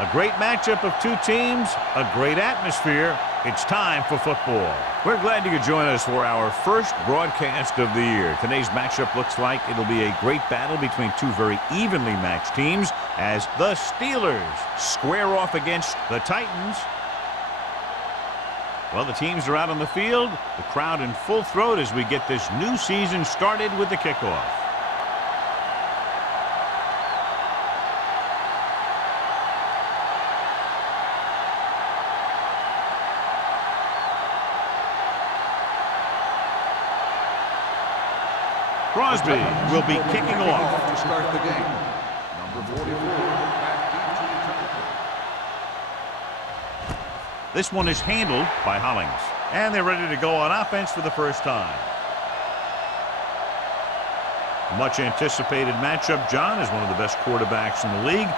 A great matchup of two teams, a great atmosphere. It's time for football. We're glad you could join us for our first broadcast of the year. Today's matchup looks like it'll be a great battle between two very evenly matched teams as the Steelers square off against the Titans. Well, the teams are out on the field, the crowd in full throat as we get this new season started with the kickoff. Crosby will be kicking off. To start the game. Number 44, back into return. This one is handled by Hollings. And they're ready to go on offense for the first time. Much anticipated matchup. John is one of the best quarterbacks in the league.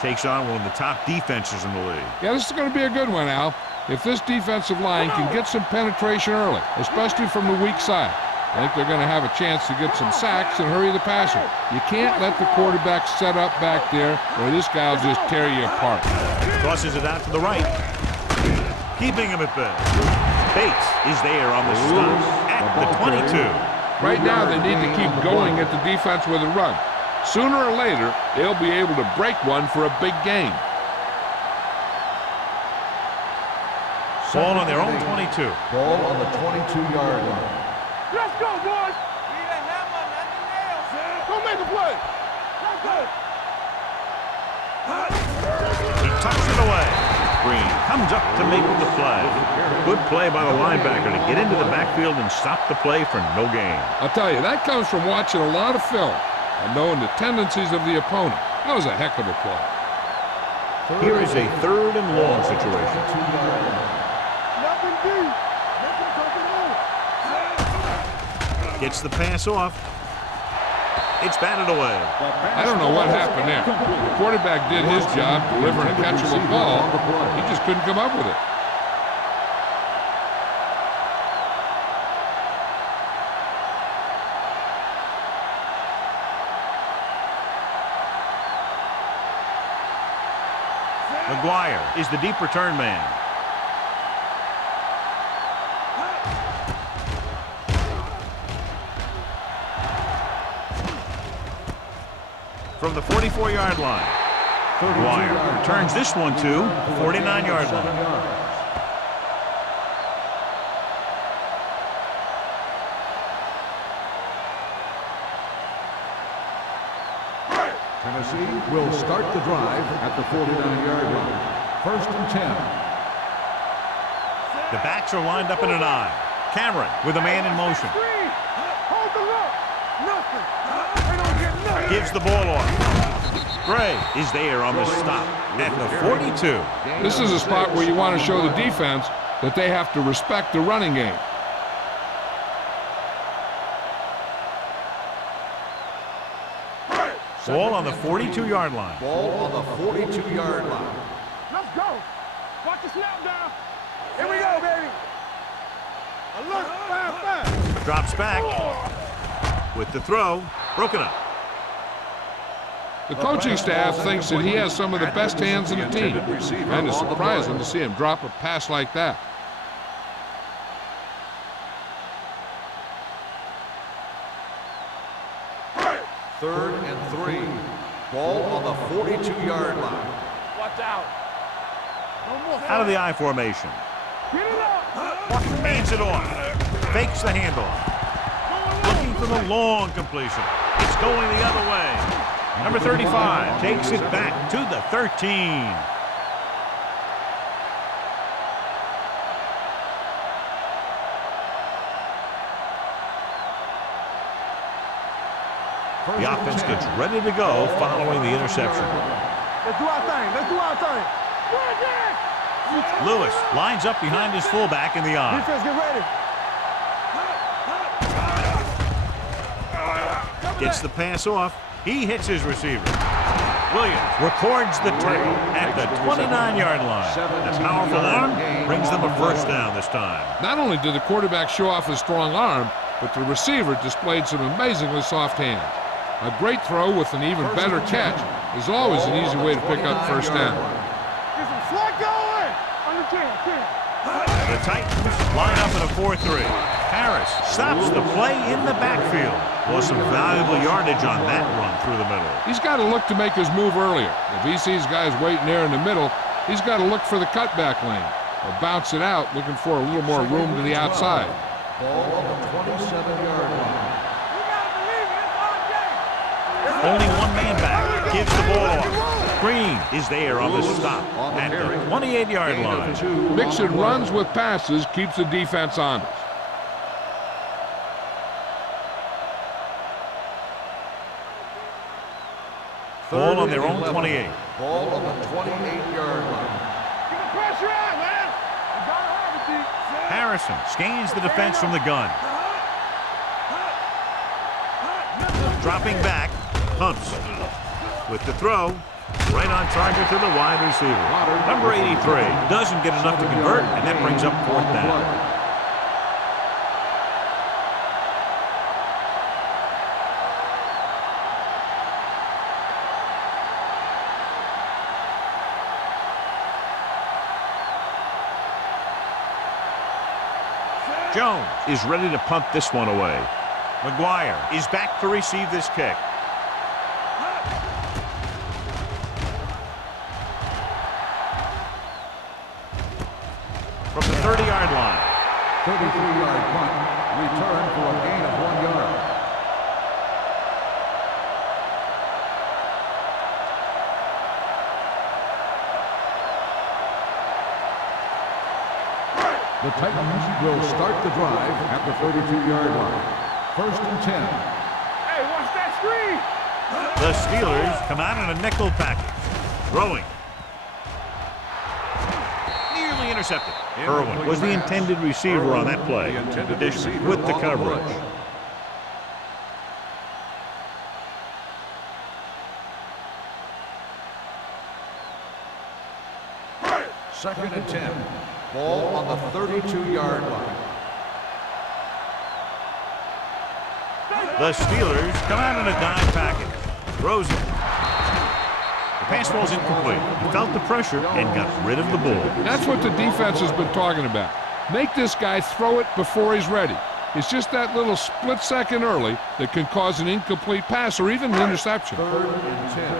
Takes on one of the top defenses in the league. Yeah, this is going to be a good one, Al. If this defensive line can get some penetration early, especially from the weak side, I think they're going to have a chance to get some sacks and hurry the passer. You can't let the quarterback set up back there or this guy will just tear you apart. Tosses it out to the right. Keeping him at bay. Bates is there on the stop at the 22. Right now they need to keep going at the defense with a run. Sooner or later, they'll be able to break one for a big game. Ball on their own 22. Ball on the 22-yard line. Let's go, boys! Need a hammer, not the nails. Go make a play. Let's go. He tucks it away. Green comes up to make the play. Good play by the linebacker to get into the backfield and stop the play for no gain. I'll tell you, that comes from watching a lot of film and knowing the tendencies of the opponent. That was a heck of a play. Here is a 3rd and long situation. Nothing deep. Nothing coming on. Gets the pass off. It's batted away. I don't know what happened there. The quarterback did his job delivering a catchable ball. He just couldn't come up with it. McGuire is the deep return man. From the 44-yard line, McGuire returns this one to 49-yard line. Tennessee will start the drive at the 49-yard line. 1st and 10. The backs are lined up in an I. Cameron with a man in motion. Hold the look. Nothing. They don't get nothing. Gives the ball off. Gray is there on the stop at the 42. This is a spot where you want to show the defense that they have to respect the running game. Ball on the 42-yard line. Ball on the 42-yard line. Let's go. Watch the snap down. Here we go, baby. Alert, 5-5. Drops back with the throw. Broken up. The coaching staff thinks that he has some of the best hands in the team. Kind of surprising to see him drop a pass like that. Third and 3. Ball on the 42-yard line. Watch out. No more. Out of the I formation. Get it up. Hands it off. Fakes the handoff. Looking for the long completion. It's going the other way. Number 35 takes it back to the 13. The offense gets ready to go following the interception. Let's do our thing. Let's do our thing. Lewis lines up behind his fullback in the I. Defense, get ready. Gets the pass off. He hits his receiver. Williams records the tackle at the 29-yard line. The powerful arm brings them a first down this time. Not only did the quarterback show off his strong arm, but the receiver displayed some amazingly soft hands. A great throw with an even better catch is always an easy way to pick up first down. Slide going! Under 10. The Titans line up in a 4-3. Harris stops the play in the backfield. Lost some valuable yardage on that run through the middle. He's got to look to make his move earlier. If he sees guys waiting there in the middle, he's got to look for the cutback lane. Or bounce it out, looking for a little more room to the outside. Ball on the 27-yard line. Only one man back. Gives the ball off. Green is there on the stop at the 28-yard line. Mixing runs with passes keeps the defense honest. Ball on their own 28. Ball on the 28-yard line. Get the pressure out, man. You gotta have it, D. Harrison scans the defense from the gun. Dropping back, pumps. With the throw, right on target to the wide receiver. Number 83 doesn't get enough to convert, and that brings up 4th down. Jones is ready to punt this one away. McGuire is back to receive this kick. From the 30-yard line. 33-yard punt. Return for a gain of 1 yard. The Titans will start the drive at the 32-yard line. 1st and 10. Hey, watch that screen. The Steelers come out in a nickel package. Throwing. Nearly intercepted. Irwin was the intended receiver on that play. Addition with the coverage. 2nd and 10. Ball on the 32-yard line. The Steelers come out in a dime package. Throws it. The pass ball's incomplete. He felt the pressure and got rid of the ball. That's what the defense has been talking about. Make this guy throw it before he's ready. It's just that little split second early that can cause an incomplete pass or even an interception. 3rd and 10.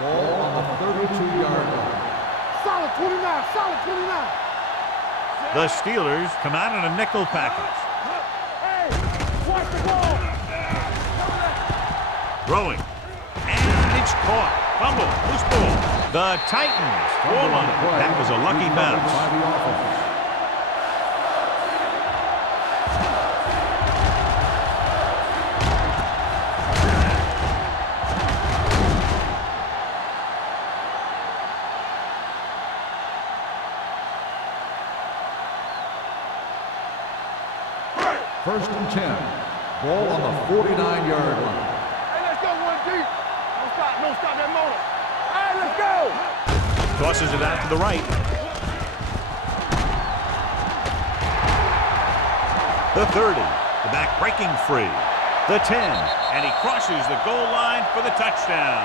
Ball on the 32-yard line. Solid 29, solid 29. The Steelers come out in a nickel package. Hey, watch the ball. Throwing. And it's caught. Fumble. Loose ball. The Titans fall on it. That was a lucky bounce. By the offense. First and 10. Ball on the 49-yard line. Hey, let's go one deep. Don't stop that motor. Hey, let's go. Tosses it out to the right. The 30. The back breaking free. The 10. And he crosses the goal line for the touchdown.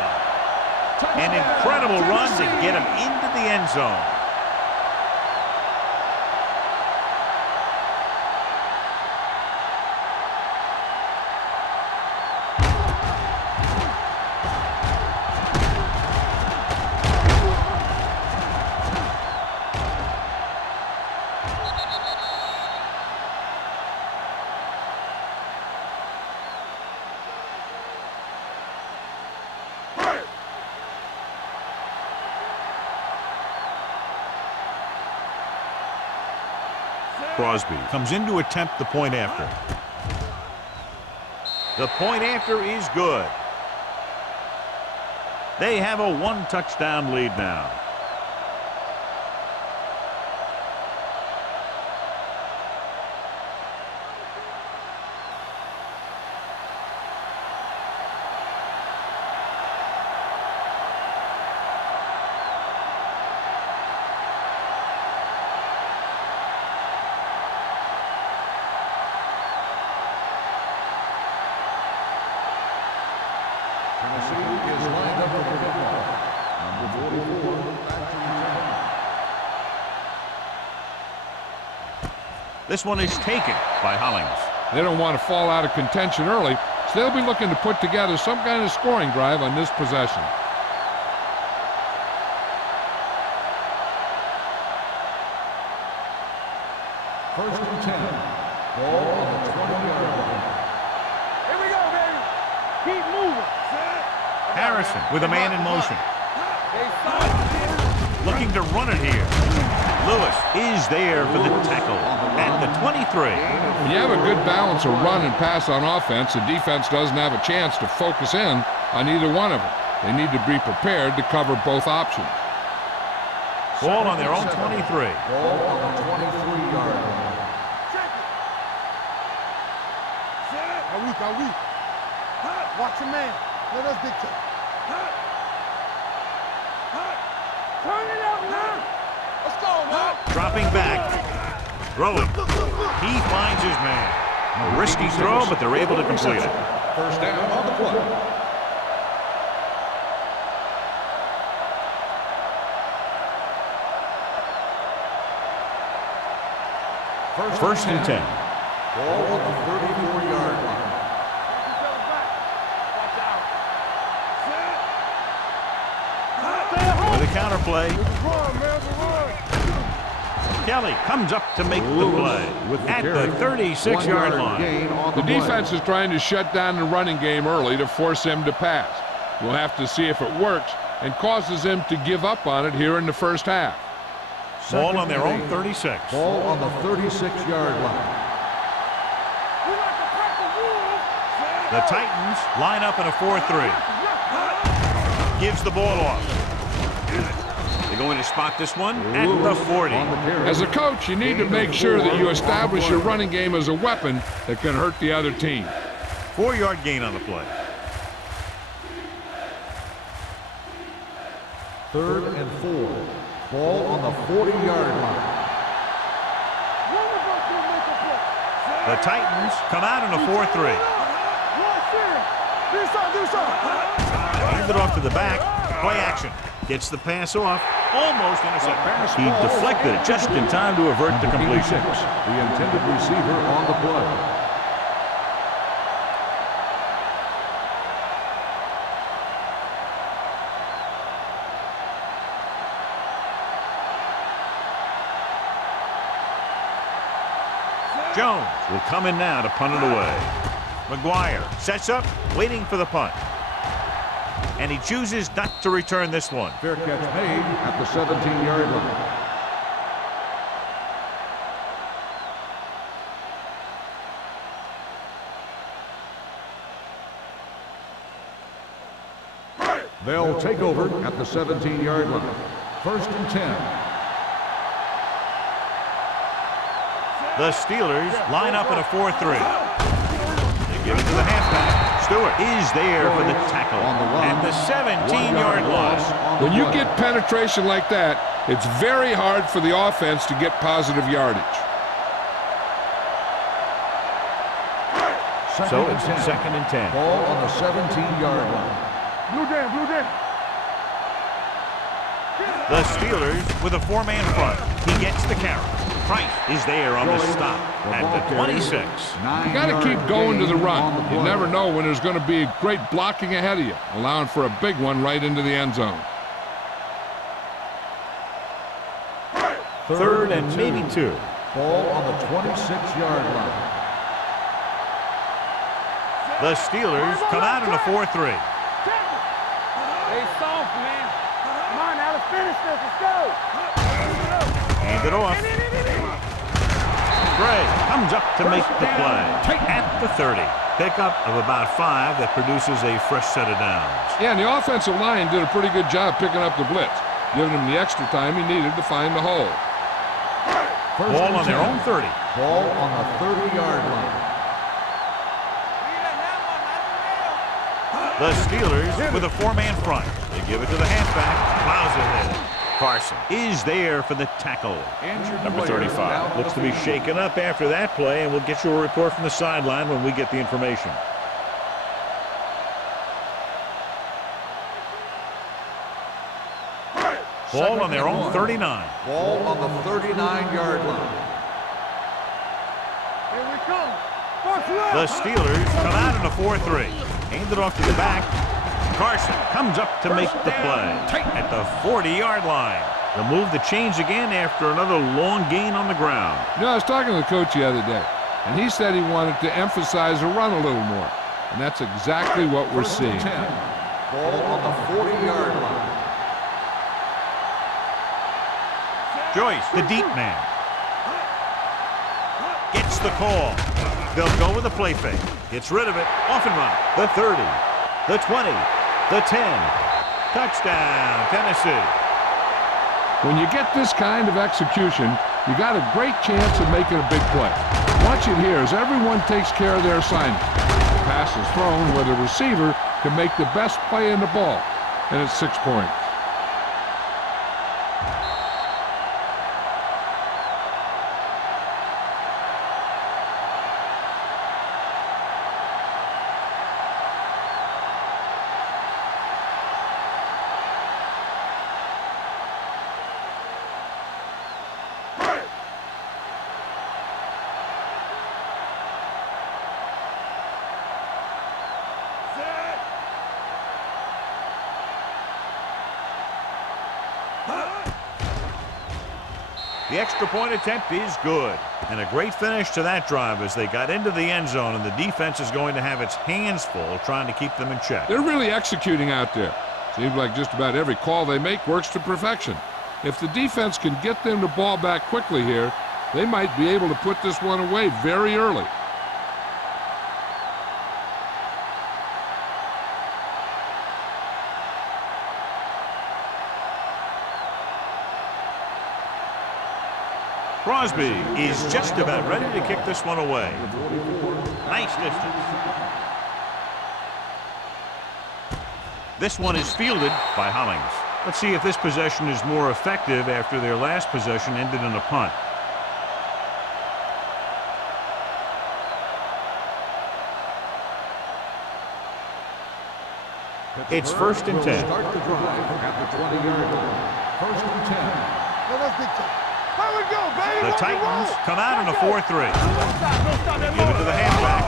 An incredible run to get him into the end zone. Crosby comes in to attempt the point after. The point after is good. They have a 1-touchdown lead now. Tennessee is lined up for the football. Number 44, back to return. This one is taken by Hollings. They don't want to fall out of contention early, so they'll be looking to put together some kind of scoring drive on this possession. First and 10. Ball on the 20-yard line. Here we go, baby. Keep moving. Harrison with a man in motion. Looking to run it here. Lewis is there for the tackle at the 23. When you have a good balance of run and pass on offense, the defense doesn't have a chance to focus in on either one of them. They need to be prepared to cover both options. Ball on their own 23. Ball on the 23-yard line. Are we? Watch your man. Let us dictate. Turn it out now. Let's go, man. Dropping back. Throwing. He finds his man. A risky throw, but they're able to complete it. First down on the play. First and 10. Ball on the 34-yard line. With a counter play. Kelly comes up to make the play at the 36-yard line. The defense is trying to shut down the running game early to force him to pass. We'll have to see if it works and causes him to give up on it here in the first half. Ball on their own 36. Ball on the 36-yard line. The Titans line up in a 4-3. Gives the ball off. They're going to spot this one at the 40. As a coach, you need to make sure that you establish your running game as a weapon that can hurt the other team. 4-yard gain on the play. Third and 4. Ball on the 40-yard line. The Titans come out in a 4-3. Hand it off to the back. Play action. Gets the pass off. Almost intercepted. He deflected it just in time to avert the completion. The intended receiver on the play. Jones will come in now to punt it away. McGuire sets up, waiting for the punt. And he chooses not to return this one. Fair catch made at the 17-yard line. They'll take over at the 17-yard line. First and 10. The Steelers line up in a 4-3. They give it to the halfback. Stewart is there for the tackle at the 17-yard line. When you get penetration like that, it's very hard for the offense to get positive yardage. So it's second and 10. Ball on the 17-yard line. Blue down. The Steelers with a 4-man front. He gets the carry. Price is there on the stop at the 26. You got to keep going to the run. You never know when there's going to be great blocking ahead of you, allowing for a big one right into the end zone. Third and maybe 2. Ball on the 26-yard line. The Steelers come out in a 4-3. Hey, soft, man. Come on, now let's finish this. Let's go. Hand it off. Gray comes up to make the play at the 30. Pickup of about 5 that produces a fresh set of downs. Yeah, and the offensive line did a pretty good job picking up the blitz, giving him the extra time he needed to find the hole. Ball on their own 30. Ball on the 30-yard line. The Steelers with a 4-man front. They give it to the halfback. Plows ahead. Carson is there for the tackle. Number 35 looks to be shaken up after that play, and we'll get you a report from the sideline when we get the information. Ball on their own 39. Ball on the 39-yard line. The Steelers come out in a 4-3. Hand it off to the back. Carson comes up to make the play at the 40-yard line. The move to change again after another long gain on the ground. You know, I was talking to the coach the other day, and he said he wanted to emphasize the run a little more. And that's exactly what we're seeing. 10. Ball on the 40-yard line. Joyce, the deep man, gets the call. They'll go with a play fake. Gets rid of it. Off and run. The 30, the 20, the 10. Touchdown, Tennessee. When you get this kind of execution, you got a great chance of making a big play. Watch it here as everyone takes care of their assignment. The pass is thrown where the receiver can make the best play in the ball, and it's 6 points. The extra point attempt is good. And a great finish to that drive as they got into the end zone, and the defense is going to have its hands full trying to keep them in check. They're really executing out there. Seems like just about every call they make works to perfection. If the defense can get them the ball back quickly here, they might be able to put this one away very early. Crosby is just about ready to kick this one away. Nice distance. This one is fielded by Hollings. Let's see if this possession is more effective after their last possession ended in a punt. It's 1st and 10. Start the drive at the 20-yard line. 1st and 10. The Titans come out in a 4-3. Give it to the halfback.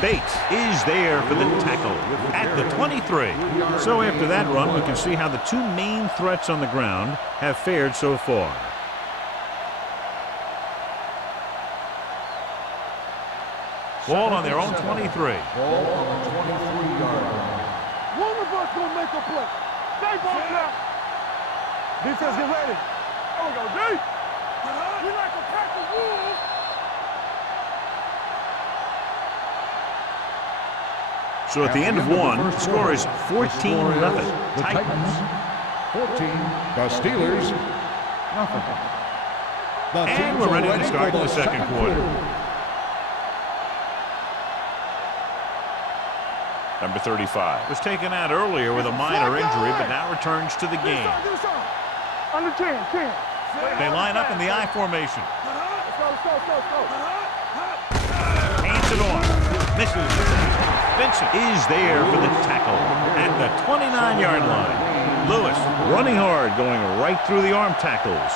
Bates is there for the tackle at the 23. So after that run, we can see how the two main threats on the ground have fared so far. Ball on their own 23. Ball on the 23-yard line. One of us gonna make a play. Stay ball now. Defense, get ready. There we go, D. We like to pack the rules. So at the end of one, the score is 14-0. The Titans 14. The Steelers nothing. And we're ready to start the second quarter. Number 35 was taken out earlier with a minor injury, but now returns to the game. Under 10. They line up in the I formation. Let's go. Hands it off. Misses. Vincent is there for the tackle at the 29-yard line. Lewis running hard, going right through the arm tackles.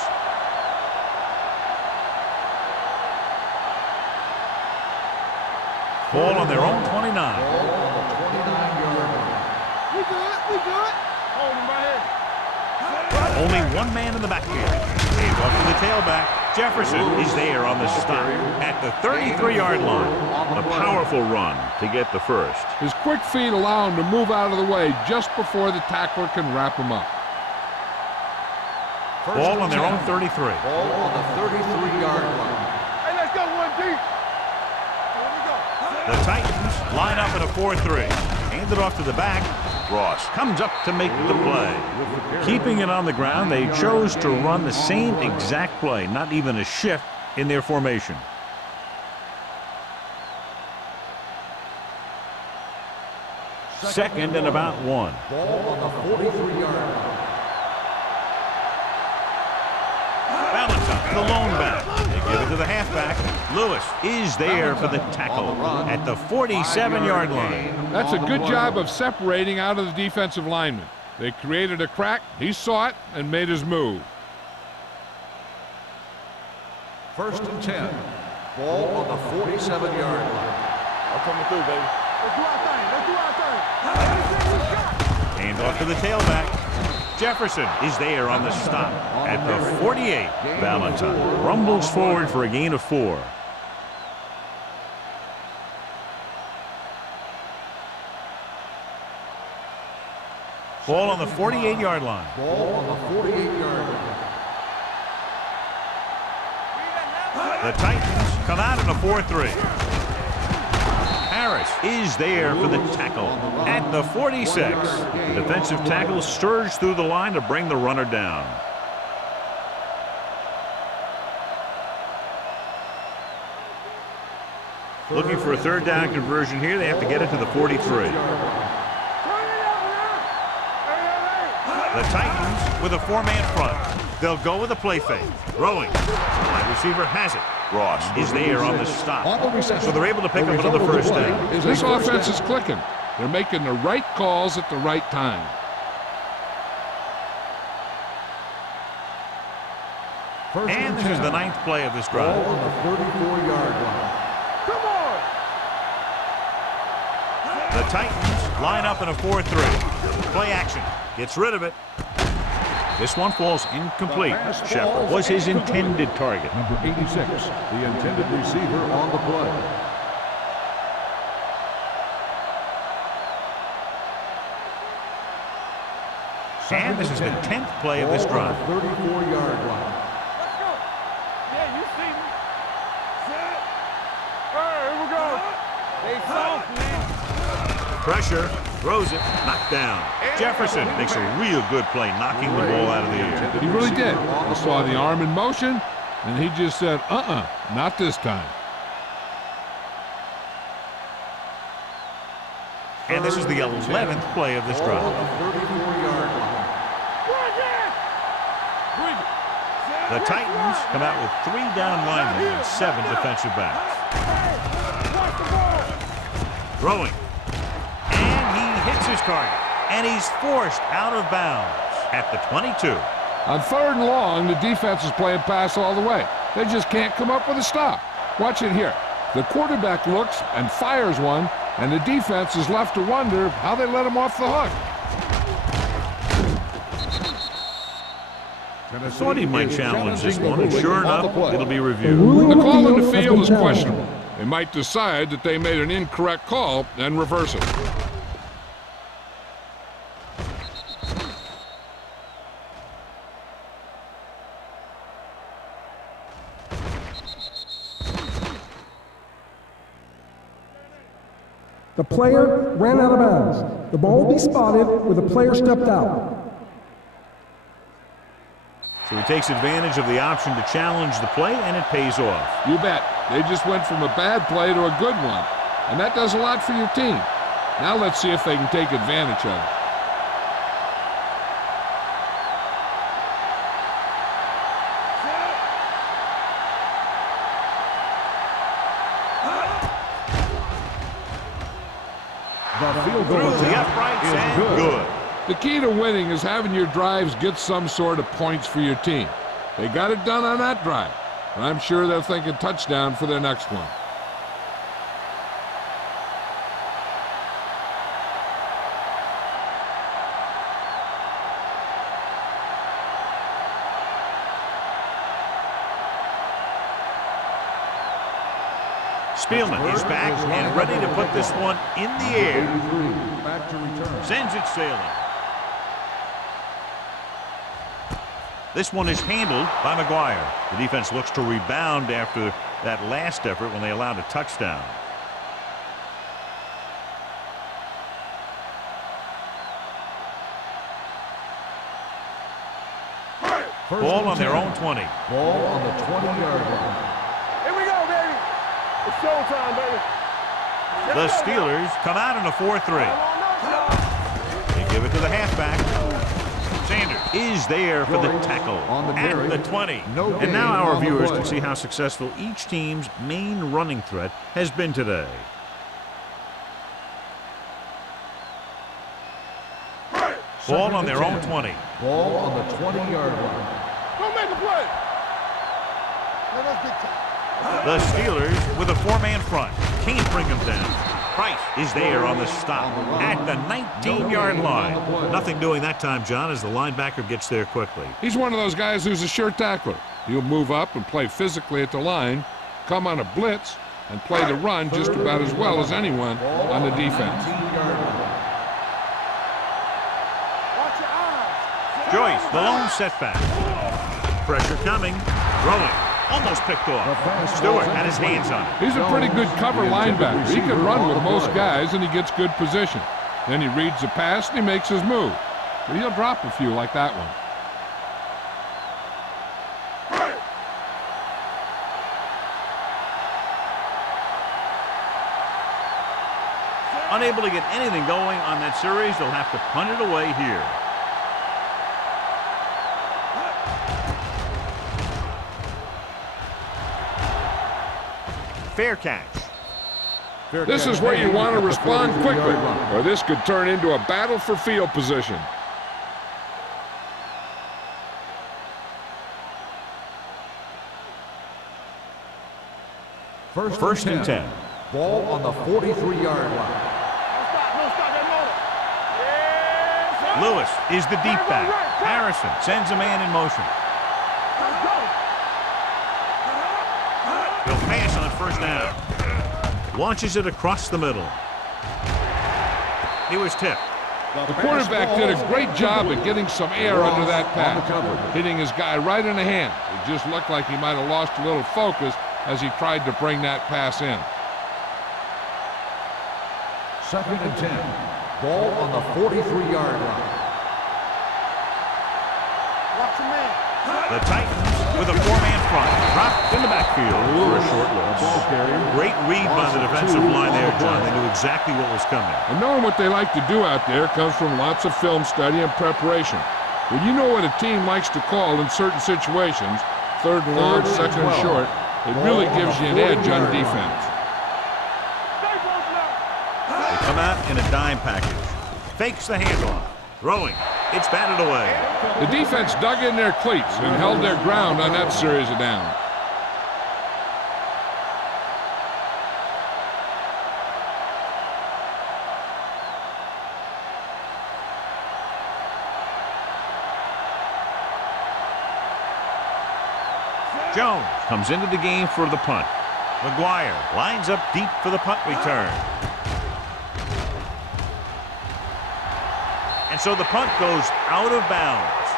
Ball on their own 29. We good. Hold him right here. Only one man in the backfield. Hands off to the tailback. Jefferson is there on the stop at the 33-yard line. A powerful run to get the first. His quick feet allow him to move out of the way just before the tackler can wrap him up. Ball on their own 33. Ball on the 33-yard line. Hey, let's go, 1D. The Titans line up in a 4-3. Hand it off to the back. Ross comes up to make the play. Keeping it on the ground, they chose to run the same exact play, not even a shift in their formation. Second and about 1. Ball on the 43-yard line. Valentine, the lone back. They give it to the halfback. Lewis is there for the tackle at the 47-yard line. That's a good job of separating out of the defensive lineman. They created a crack, he saw it, and made his move. 1st and 10. Ball on the 47-yard line. I'm coming through, baby. Let's do our thing. Let's do our thing. Hand off to the tailback. Jefferson is there on the stop at the 48. Valentine rumbles forward for a gain of 4. Ball on the 48-yard line. Ball on the 48-yard line. The Titans come out in a 4-3. Harris is there for the tackle at the 46. The defensive tackle surged through the line to bring the runner down. Looking for a third down conversion here. They have to get it to the 43. The Titans with a 4-man front. They'll go with a play fake. Throwing. Wide receiver has it. Ross is there on the stop. So they're able to pick up another first down. This offense is clicking. They're making the right calls at the right time. And this is the 9th play of this drive. Ball on the 34-yard line. Come on. The Titans line up in a 4-3. Play action. Gets rid of it. This one falls incomplete. Shepard was his intended target. Number 86, the intended receiver on the play. And this is the 10th play of this drive. 34-yard line. Let's go. Yeah, you see me. Set. All right, here we go. They soft, man. Pressure, throws it, knocked down. Jefferson makes a real good play, knocking the ball out of the air. He really did. He saw the arm in motion, and he just said, not this time. And this is the 11th play of this drive. 34-yard line. The Titans come out with 3 down linemen and 7 defensive backs. Throwing. And he hits his target. And he's forced out of bounds at the 22. On 3rd and long, the defense is playing pass all the way. They just can't come up with a stop. Watch it here. The quarterback looks and fires one, and the defense is left to wonder how they let him off the hook. I thought he might challenge this one, and sure enough, it'll be reviewed. The call on the field is questionable. They might decide that they made an incorrect call and reverse it. The player ran out of bounds. The ball will be spotted where the player stepped out. So he takes advantage of the option to challenge the play, and it pays off. You bet. They just went from a bad play to a good one. And that does a lot for your team. Now let's see if they can take advantage of it. The field goal Through the uprights and good. The key to winning is having your drives get some sort of points for your team. They got it done on that drive, and I'm sure they're thinking touchdown for their next one. Spielman is back and ready to put this one in the air. Back to return. Sends it sailing. This one is handled by McGuire. The defense looks to rebound after that last effort when they allowed a touchdown. Ball on their own 20. Ball on the 20-yard line. Here we go, baby. It's showtime, baby. The Steelers come out in a 4-3. They give it to the halfback. Sanders is there for the tackle at the 20. And now our viewers can see how successful each team's main running threat has been today. Ball on their own 20. Ball on the 20-yard line. Don't make a play. Let us get The Steelers with a 4-man front. Can't bring them down. Price is there on the stop at the 19-yard line. Nothing doing that time, John, as the linebacker gets there quickly. He's one of those guys who's a sure tackler. He'll move up and play physically at the line, come on a blitz, and play the run just about as well as anyone on the defense. Joyce, the lone setback. Pressure coming. Throwing. Almost picked off. Stewart had his hands on it. He's a pretty good cover linebacker. He can run with most guys, and he gets good position. Then he reads the pass, and he makes his move. But he'll drop a few like that one. Unable to get anything going on that series, they'll have to punt it away here. Fair catch. This is where you want to respond quickly, or this could turn into a battle for field position. First and 10. Ball on the 43-yard line. Lewis is the deep back. Harrison sends a man in motion. He'll pass on first down. Launches it across the middle. He was tipped. The quarterback did a great job at getting some air under that pass, hitting his guy right in the hand. It just looked like he might have lost a little focus as he tried to bring that pass in. Second and 10. Ball on the 43-yard line. The Titans with a 4-man front. Dropped in the backfield for a short loss. Great read by the defensive line there, John. They knew exactly what was coming. And knowing what they like to do out there comes from lots of film study and preparation. When you know what a team likes to call in certain situations, third and long, second and short, it really gives you an edge on defense. They come out in a dime package. Fakes the handoff. Throwing. It's batted away. The defense dug in their cleats and held their ground on that series of downs. Jones comes into the game for the punt. McGuire lines up deep for the punt return. And so the punt goes out of bounds.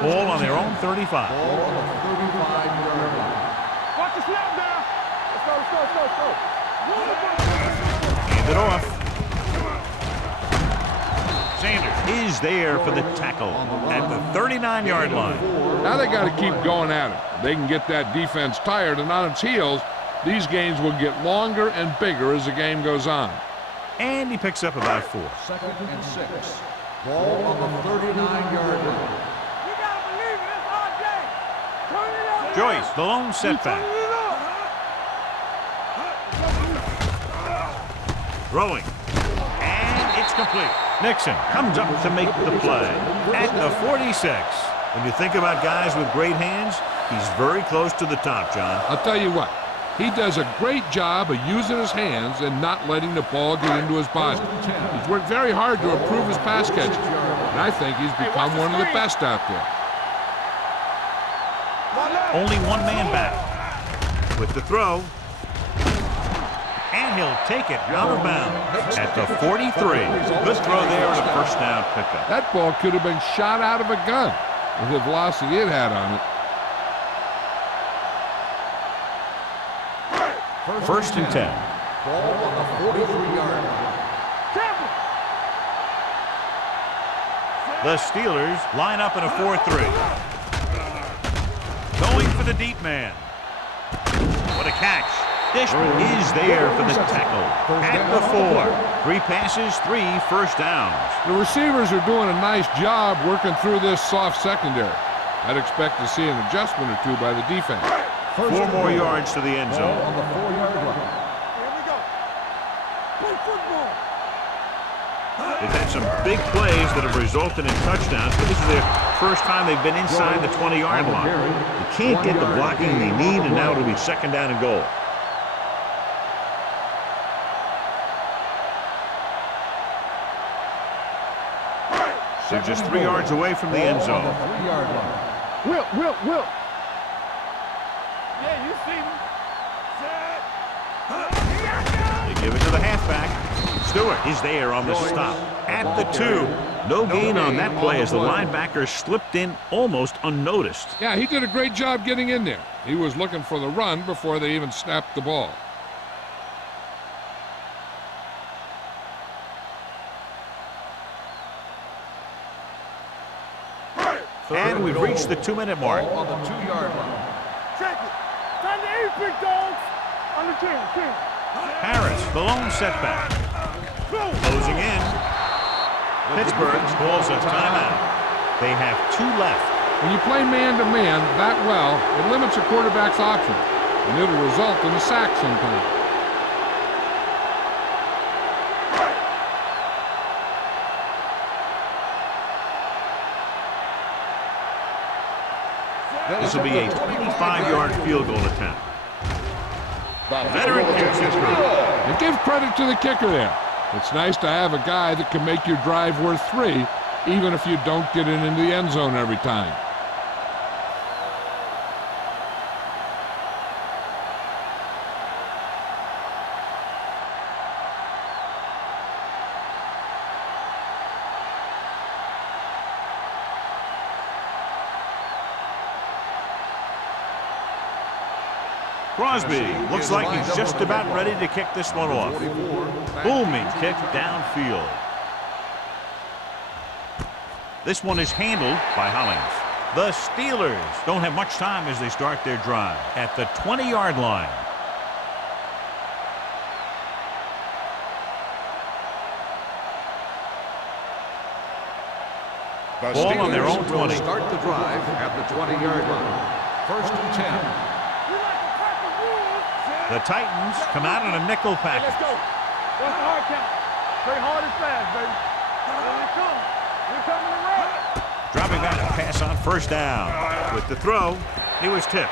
Ball on their own 35. Ball on the 35-yard line. Watch the snap now. Let's go. Hand it off. Sanders is there for the tackle at the 39-yard line. Now they got to keep going at it. They can get that defense tired and on its heels. These games will get longer and bigger as the game goes on. And he picks up about 4. Second and 6. Ball on the 39-yard line. You gotta believe it. It's our day. Turn it up. Joyce, the lone setback. Throwing. And it's complete. Nixon comes up to make the play at the 46. When you think about guys with great hands, he's very close to the top, John. I'll tell you what, he does a great job of using his hands and not letting the ball get into his body. He's worked very hard to improve his pass catching, and I think he's become one of the best out there. Only one man back. With the throw. And he'll take it out of bounds at the 43. Good throw there and a first down pickup. That ball could have been shot out of a gun with the velocity it had on it. First and 10. Ball on the 43-yard line. The Steelers line up in a 4-3. Going for the deep man. What a catch. Dishman is there for the tackle at the 4. 3 passes, 3 first downs. The receivers are doing a nice job working through this soft secondary. I'd expect to see an adjustment or two by the defense. 4 more yards to the end zone. On the 4-yard line. Here we go. big plays that have resulted in touchdowns, but this is their first time they've been inside the 20-yard line. They can't get the blocking they need, and now it'll be 2nd down and goal. They're just 3 yards away from the end zone. Whip. Yeah, you see me. They give it to the halfback. Stewart is there on the stop at the 2. No gain on that play as the linebacker slipped in almost unnoticed. Yeah, he did a great job getting in there. He was looking for the run before they even snapped the ball. And we've reached the 2-minute mark. On the 2-yard line. Check it. Time to eat, big dogs. On the 10. Harris, the lone setback. Closing in. Pittsburgh calls a timeout. They have 2 left. When you play man-to-man that well, it limits a quarterback's options, and it'll result in a sack sometimes. This will be a 25-yard field goal attempt. The veteran kicks it through. And give credit to the kicker there. It's nice to have a guy that can make your drive worth 3, even if you don't get it into the end zone every time. Crosby looks like he's just about ready to kick this one off. Booming kick downfield. This one is handled by Hollings. The Steelers don't have much time as they start their drive at the 20-yard line. Ball on their own 20. Start the drive at the 20-yard line. 1st and 10. The Titans come out in a nickel package. Let's go. What's the hard count? Play hard and fast, baby. Here they come. Here coming the run. Dropping back to pass on 1st down. With the throw, he was tipped.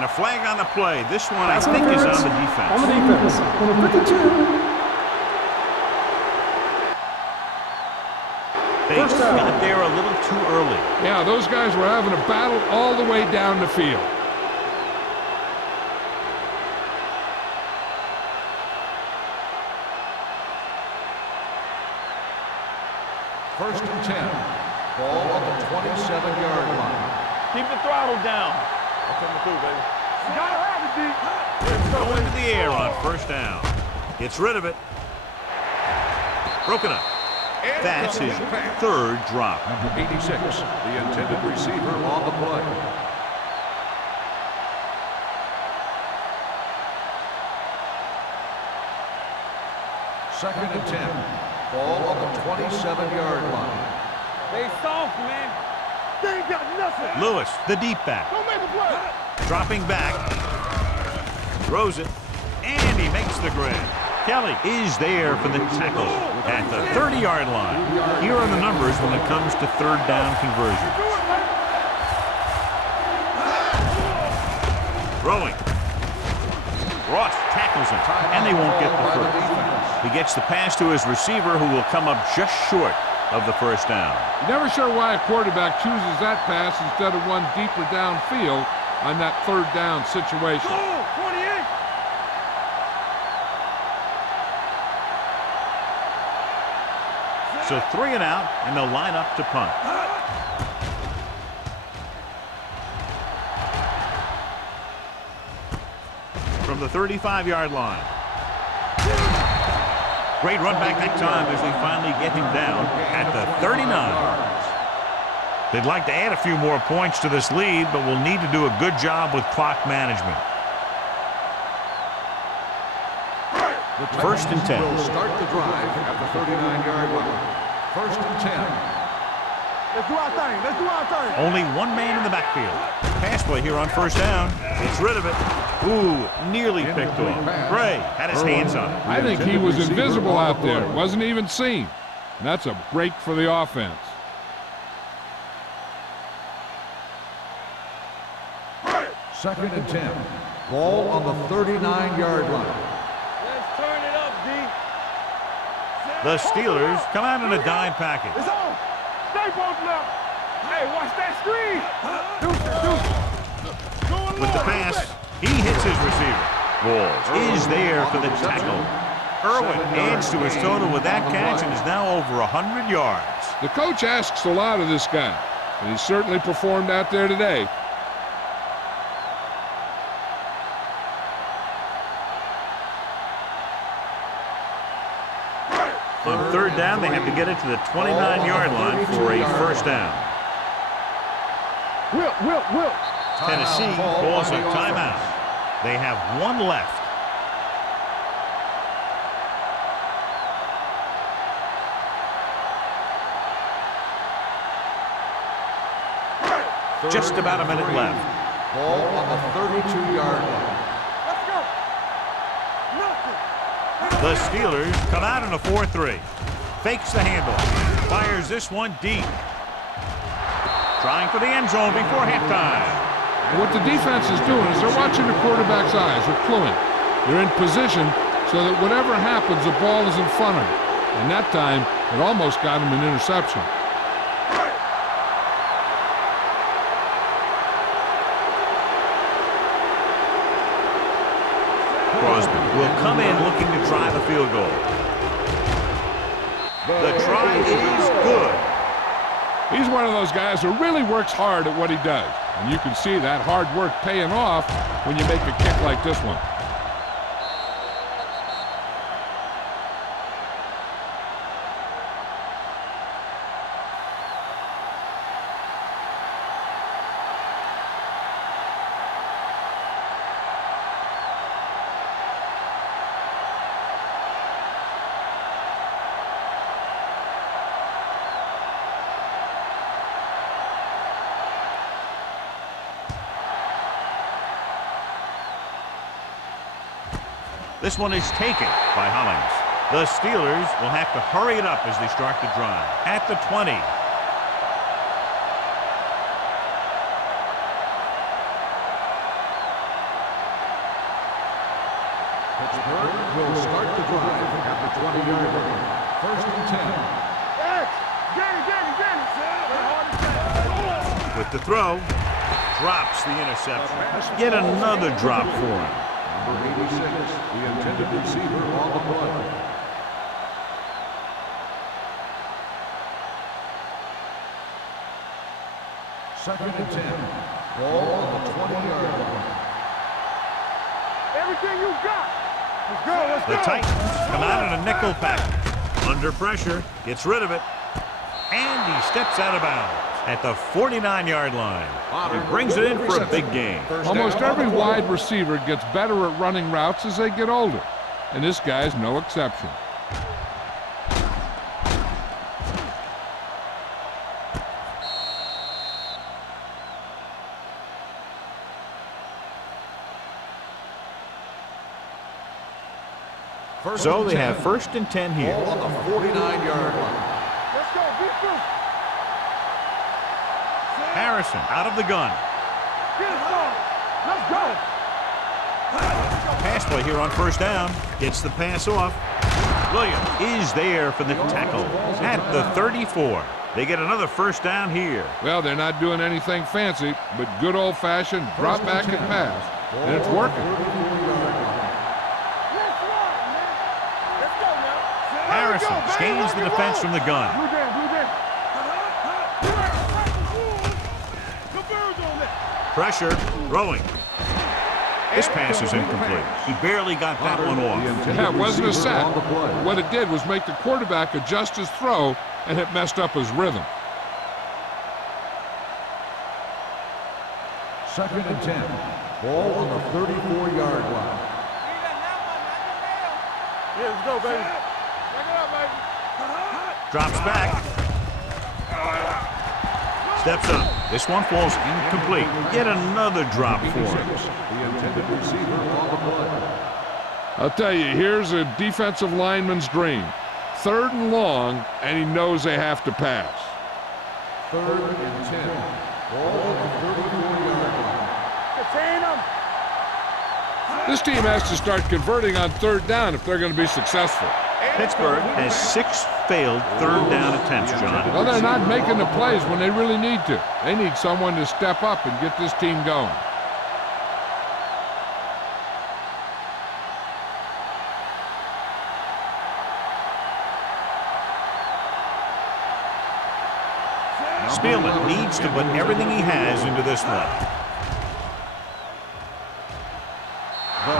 And a flag on the play. This one, I think, is on the defense. On the defense. Number 52. They got there a little too early. Yeah, those guys were having a battle all the way down the field. First and 10. Ball on the 27-yard line. Keep the throttle down. That's coming through, baby. You gotta have it, D. Going to the air on 1st down. Gets rid of it. Broken up. That's his 3rd drop. Number 86, the intended receiver on the play. Second and 10. Ball on the 27-yard line. They soft, man. They ain't got nothing. Lewis, the deep back. Don't make a play. Dropping back. Throws it. And he makes the grab. Kelly is there for the tackle at the 30-yard line. Here are the numbers when it comes to 3rd down conversion. Throwing. Ross tackles him, and they won't get the first. He gets the pass to his receiver, who will come up just short of the 1st down. You're never sure why a quarterback chooses that pass instead of one deeper downfield on that 3rd down situation. Oh, 28. So 3 and out, and they'll line up to punt. From the 35-yard line. Great run back that time as they finally get him down at the 39. They'd like to add a few more points to this lead, but will need to do a good job with clock management. 1st and 10. Will start the drive at the 39-yard line. 1st and 10. Let's do our thing. Let's do our thing. Only one man in the backfield. Pass play here on 1st down. Gets rid of it. Ooh, nearly picked off. Gray had his hands on it. I think he was invisible out there. Wasn't even seen. And that's a break for the offense. Second and 10. Ball on the 39-yard line. Let's turn it up, D. The Steelers come out in a dime package. It's on. Stay both left. Hey, watch that screen. Deuce. With the pass, he hits his receiver. Walls is there for the tackle. Irwin adds to his total with that catch and is now over 100 yards. The coach asks a lot of this guy, and he certainly performed out there today. On third down, they have to get it to the 29-yard line for a first down. Will. Tennessee calls a timeout. They have one left. Just about a minute left. Ball on the 32-yard line. Let's go. Nothing. The Steelers come out in a 4-3. Fakes the handoff. Fires this one deep. Trying for the end zone before halftime. And what the defense is doing is they're watching the quarterback's eyes. They're cluing. They're in position so that whatever happens, the ball is in front of them. And that time, it almost got him an interception. Crosby will come in looking to try the field goal. The try is good. He's one of those guys who really works hard at what he does. And you can see that hard work paying off when you make a kick like this one. This one is taken by Hollins. The Steelers will have to hurry it up as they start the drive. At the 20. Pittsburgh will start the drive at the 20-yard line. First and 10. Get it. With the throw, drops the interception. Yet another drop for him. Number 86, the intended receiver on the play. Second and 10. Ball on the 20-yard line. Everything you got. Let's go. The Titans come out in a nickel package. Under pressure, gets rid of it, and he steps out of bounds at the 49-yard line. He brings it in for a big game. Almost every wide receiver gets better at running routes as they get older, and this guy's no exception. So they have first and 10 here. Ball on the 49-yard line. Let's go. Be through. Harrison out of the gun. Get it started. Let's go. Pass play here on first down. Gets the pass off. Williams is there for the tackle at the 34. They get another first down here. Well, they're not doing anything fancy, but good old-fashioned drop back and pass, and it's working. Let's run, man. Let's go now. Harrison scans the defense from the gun. Blue down. The birds on that. Pressure, throwing. This pass is incomplete. He barely got that one off. Yeah, it wasn't a sack. What it did was make the quarterback adjust his throw, and it messed up his rhythm. Second and 10. Ball on the 34-yard line. Yeah, let's go, baby. Back it up, baby. Drops back. Steps up. This one falls incomplete. Yet another drop for him. The intended receiver on the play. I'll tell you, here's a defensive lineman's dream. 3rd and long, and he knows they have to pass. 3rd and 10. Ball on the 34-yard line. Contain them. This team has to start converting on 3rd down if they're going to be successful. Pittsburgh has 6 failed 3rd down attempts, John. Well, they're not making the plays when they really need to. They need someone to step up and get this team going. Spielman needs to put everything he has into this one.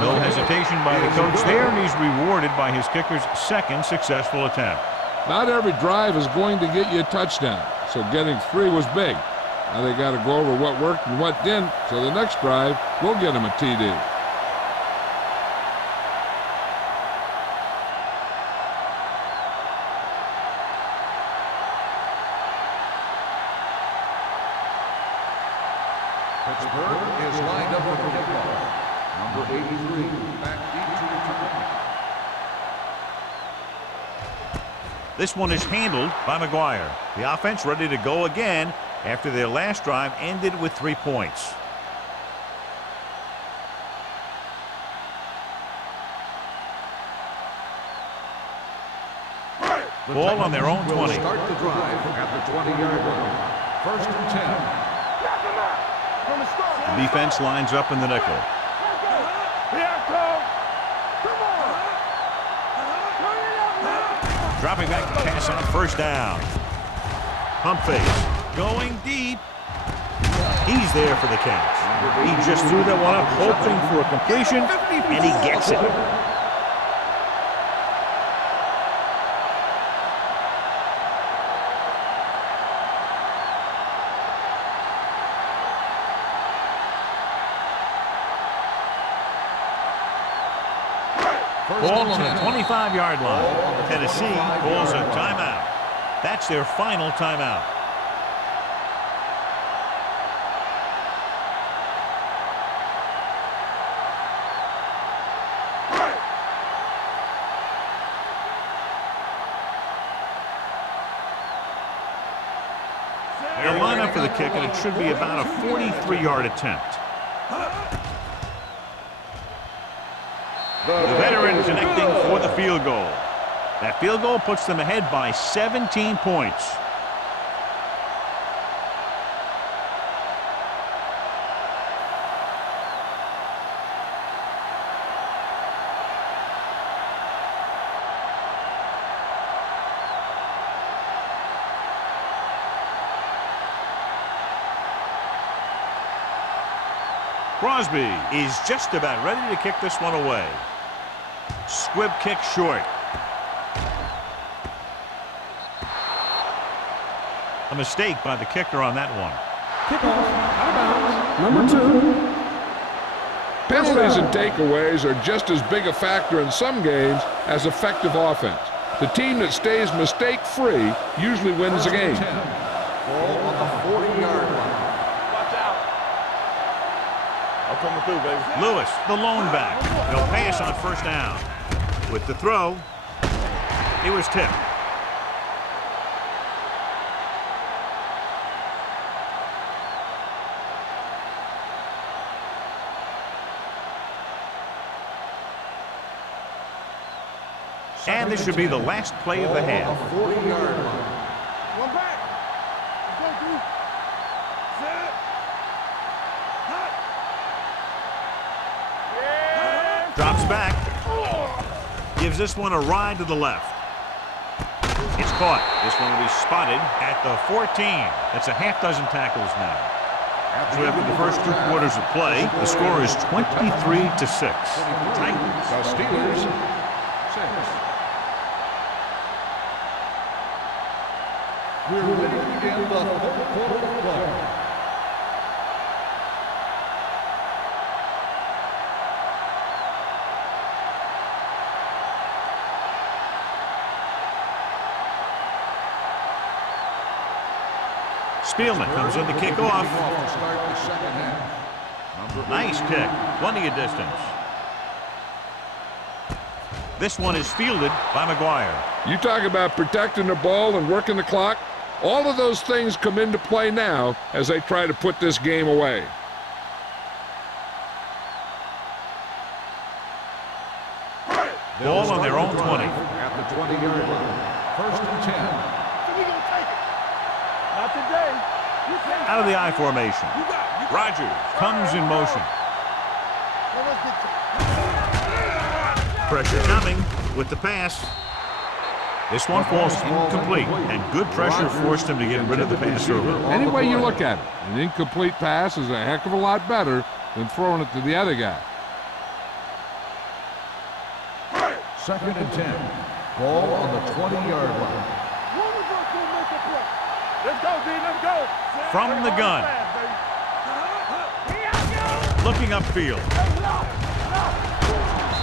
No hesitation by the coach there, and he's rewarded by his kicker's 2nd successful attempt. Not every drive is going to get you a touchdown, so getting 3 was big. Now they got to go over what worked and what didn't, so the next drive will get them a TD. Pittsburgh is lined up for the kickoff. Number 83, back deep to return. This one is handled by McGuire. The offense ready to go again after their last drive ended with 3 points. Ball on their own 20. Start the drive at the 20-yard line. 1st and 10. The defense lines up in the nickel. Dropping back to pass on 1st down. Pump fake. Going deep. He's there for the catch. He just threw that one up, hoping for a completion, and he gets it. Ball on the 25-yard line. Tennessee calls a timeout. That's their final timeout. They'll line up for the kick, and it should be about a 43-yard attempt. The veteran connecting for the field goal. That field goal puts them ahead by 17 points. Crosby is just about ready to kick this one away. Squib kick short. A mistake by the kicker on that one. Kickoff, out of bounds, number 2. Penalties and takeaways are just as big a factor in some games as effective offense. The team that stays mistake-free usually wins the game. Ball on the 40-yard line. Watch out. I'm coming through, baby. Lewis, the lone back. He'll pass on 1st down. With the throw, he was tipped. And this should be the last play of the half. 40-yard line. One back. Go, dude. Set. Hot. Yeah. Drops back. Gives this one a ride to the left. It's caught. This one will be spotted at the 14. That's a half dozen tackles now. So after the first 2 quarters of play, the score is 23-6. Titans. The Steelers, 6. We're ready to begin the 3rd quarter of play. Spielman comes in to kick off. To start the second half. Number Nice kick. Plenty of distance. This one is fielded by McGuire. You talk about protecting the ball and working the clock. All of those things come into play now as they try to put this game away. Ball on their own 20. At the 20-yard line. First and 10. Not today. You can't. Out of the I formation. Rogers comes in motion. Pressure coming with the pass. This one falls incomplete, and good pressure forced him to get rid of the pass early. Any way you look at it, an incomplete pass is a heck of a lot better than throwing it to the other guy. Second and 10. Ball on the 20-yard line. Let's go, D. Let's go. From the gun. Looking upfield.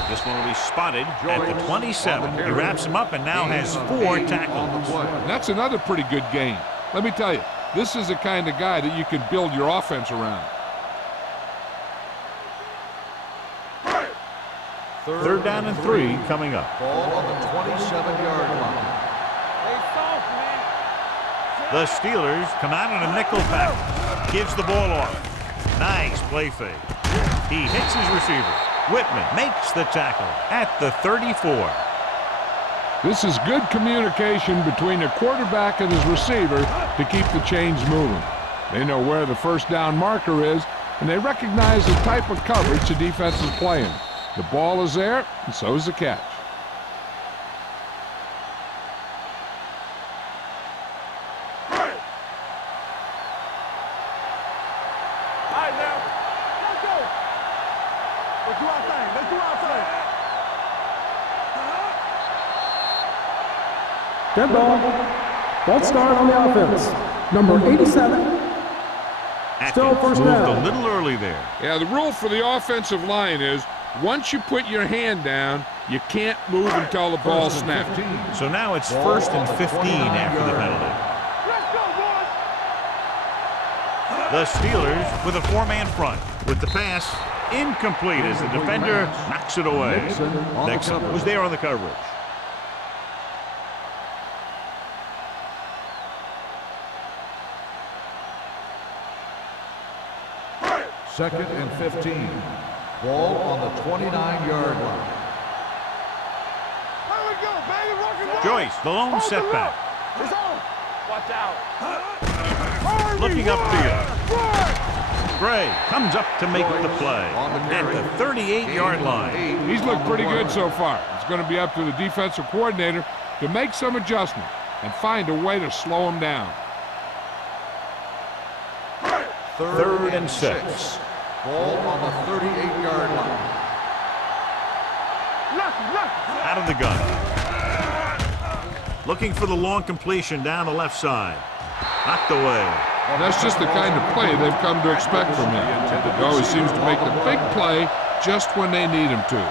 This one will be spotted at the 27. He wraps him up and now has 4 tackles. And that's another pretty good game. Let me tell you, this is the kind of guy that you can build your offense around. Third down and 3 coming up. Ball on the 27-yard line. The Steelers come out in a nickel pack. Gives the ball off. Nice play fake. He hits his receiver. Whitman makes the tackle at the 34. This is good communication between the quarterback and his receiver to keep the chains moving. They know where the first down marker is, and they recognize the type of coverage the defense is playing. The ball is there, and so is the catch. Dead ball. False start on the offense. Number 87. Still Atkins first moved down. a little early there. Yeah, the rule for the offensive line is once you put your hand down, you can't move until the ball snaps. So now it's first and 15 after the penalty. The Steelers with a 4-man front with the pass incomplete as the defender knocks it away. Nixon was there on the coverage. Second and 15. Ball on the 29-yard line. Joyce, the lone setback. Watch out. Looking upfield. Gray comes up to make the play at the 38-yard line. He's looked pretty good so far. It's going to be up to the defensive coordinator to make some adjustment and find a way to slow him down. Third and 6. Ball on the 38-yard line. Out of the gun. Looking for the long completion down the left side. Knocked away. That's just the kind of play they've come to expect from him. He always seems to make the big play just when they need him to.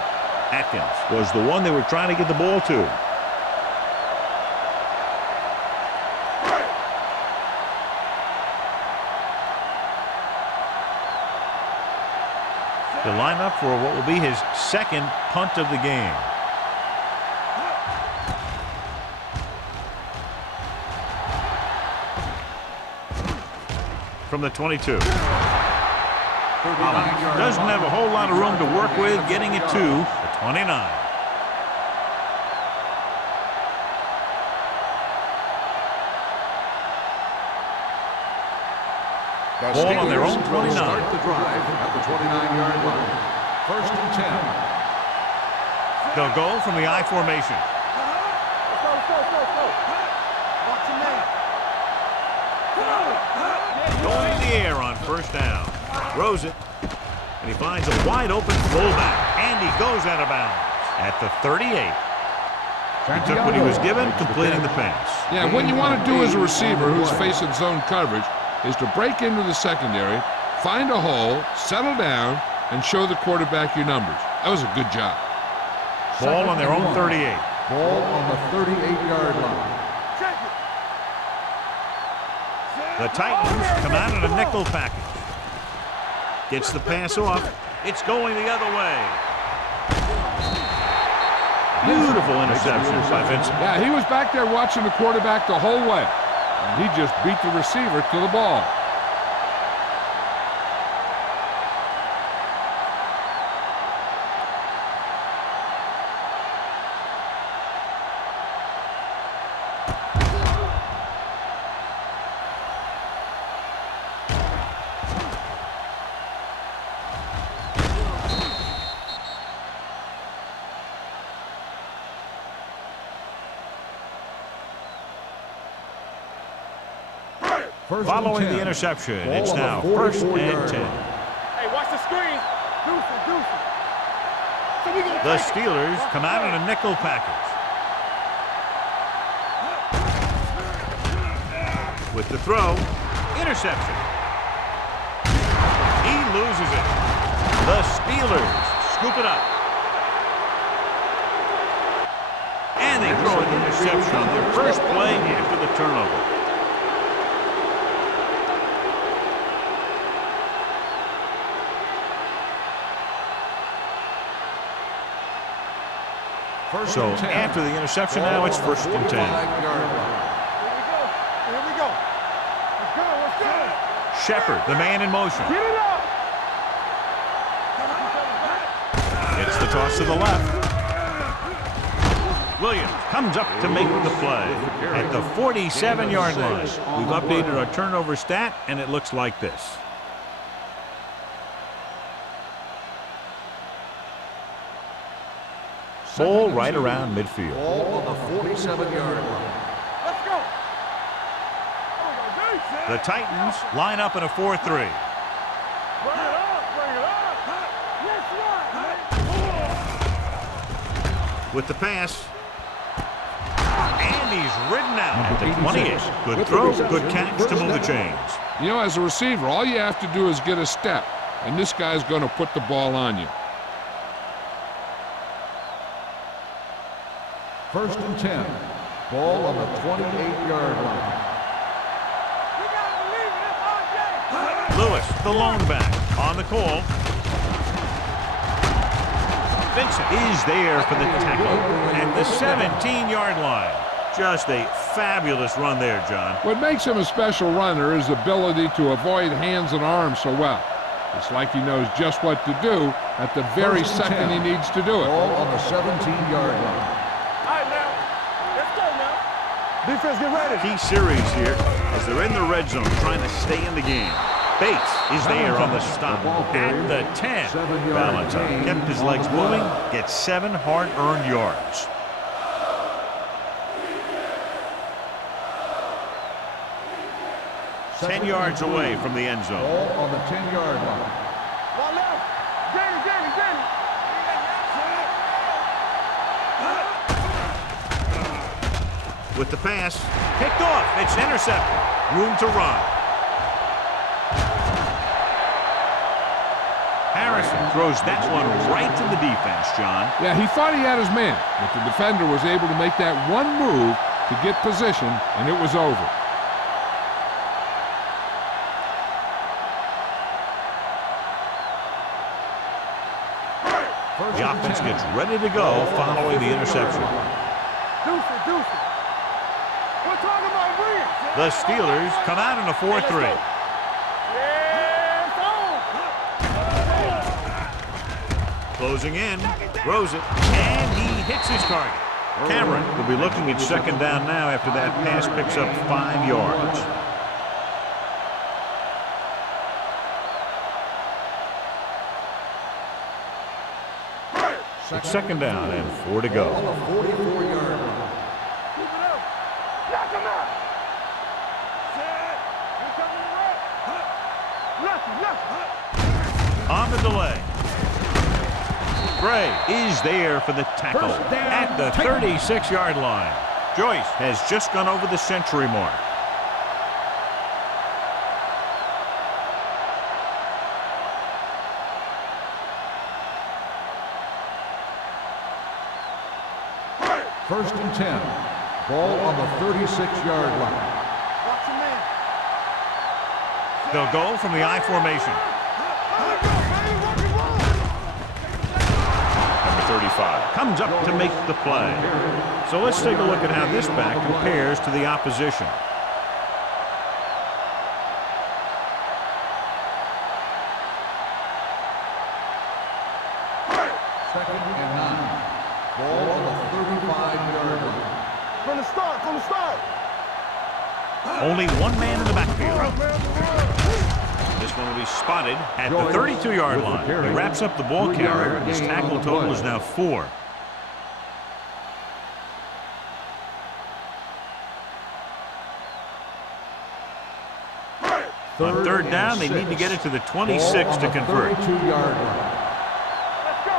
Atkins was the one they were trying to get the ball to. To line up for what will be his second punt of the game. From the 22. Doesn't have a whole lot of room to work with, getting it to the 29. Ball on their own 29. Start the drive at the 29-yard line. First and 10. They'll go from the I formation. Going in the air on first down. Throws it. And he finds a wide open fullback. And he goes out of bounds at the 38. He took what he was given, completing the pass. Yeah, what you want to do as a receiver who's facing zone coverage is to break into the secondary, find a hole, settle down, and show the quarterback your numbers. That was a good job. Ball on their own 38. Ball on the 38-yard line. The Titans come out in a nickel package. Gets the pass off. It's going the other way. Beautiful interception by Vincent. Yeah, he was back there watching the quarterback the whole way. And he just beat the receiver to the ball. Following the interception, it's now 1st and 10. Hey, watch the screen. Deuce it. So we gonna The take it. Steelers come out in a nickel package. With the throw, interception. He loses it. The Steelers scoop it up. And they throw an interception on their first play after the turnover. So after the interception, now it's 1st and 10. Here we go. Let's go. Shepard, the man in motion. Get it up. It's the toss to the left. Williams comes up to make the play at the 47-yard line. We've updated our turnover stat, and it looks like this. Ball right around midfield. Ball on the 47-yard line. Let's go. The Titans line up in a 4-3. Bring it up. Let's run. With the pass. And he's ridden out at the 28. Good throw, good catch to move the chains. You know, as a receiver, all you have to do is get a step, and this guy's going to put the ball on you. 1st and 10. Ball on the 28-yard line. We gotta believe it. It's RJ. Lewis, the lone back, on the call. Vincent is there for the tackle at the 17-yard line. Just a fabulous run there, John. What makes him a special runner is the ability to avoid hands and arms so well. It's like he knows just what to do at the very 1st and second 10. he needs to do it. Ball on the 17-yard line. All right, now. Let's go now. Defense, get ready. Key series here as they're in the red zone trying to stay in the game. Bates is there on the stop at the 10. Valentine kept his legs moving, gets 7 hard-earned yards. Ten yards away from the end zone. Ball on the 10-yard line. Ball left. Danny. With the pass, picked off. It's intercepted. Room to run. Harrison throws that one right to the defense, John. Yeah, he thought he had his man, but the defender was able to make that one move to get position, and it was over. The offense gets ready to go following the interception. Deuce it. We're talking about wins. The Steelers come out in a 4-3. Yeah, it's on. Closing in, throws it, and he hits his target. Cameron will be looking at 2nd down now after that pass picks up 5 yards. It's 2nd down and 4 to go. On the 44-yard line. Keep it up. Knock him out. Set. Here comes the rep. Lucky. On the delay. Gray is there for the tackle at the 36-yard line. Joyce has just gone over the century mark. First and 10. Ball on the 36-yard line. Watch your man. They'll go from the I formation. Number 35 comes up to make the play. So let's take a look at how this back compares to the opposition. Second and 9. Ball on the 35-yard line. From the start. Only one man in the backfield. This one will be spotted at the 32-yard line. He wraps up the ball carrier. His tackle total is now 4. On third down, they need to get it to the 26 to convert. 32-yard line. Let's go.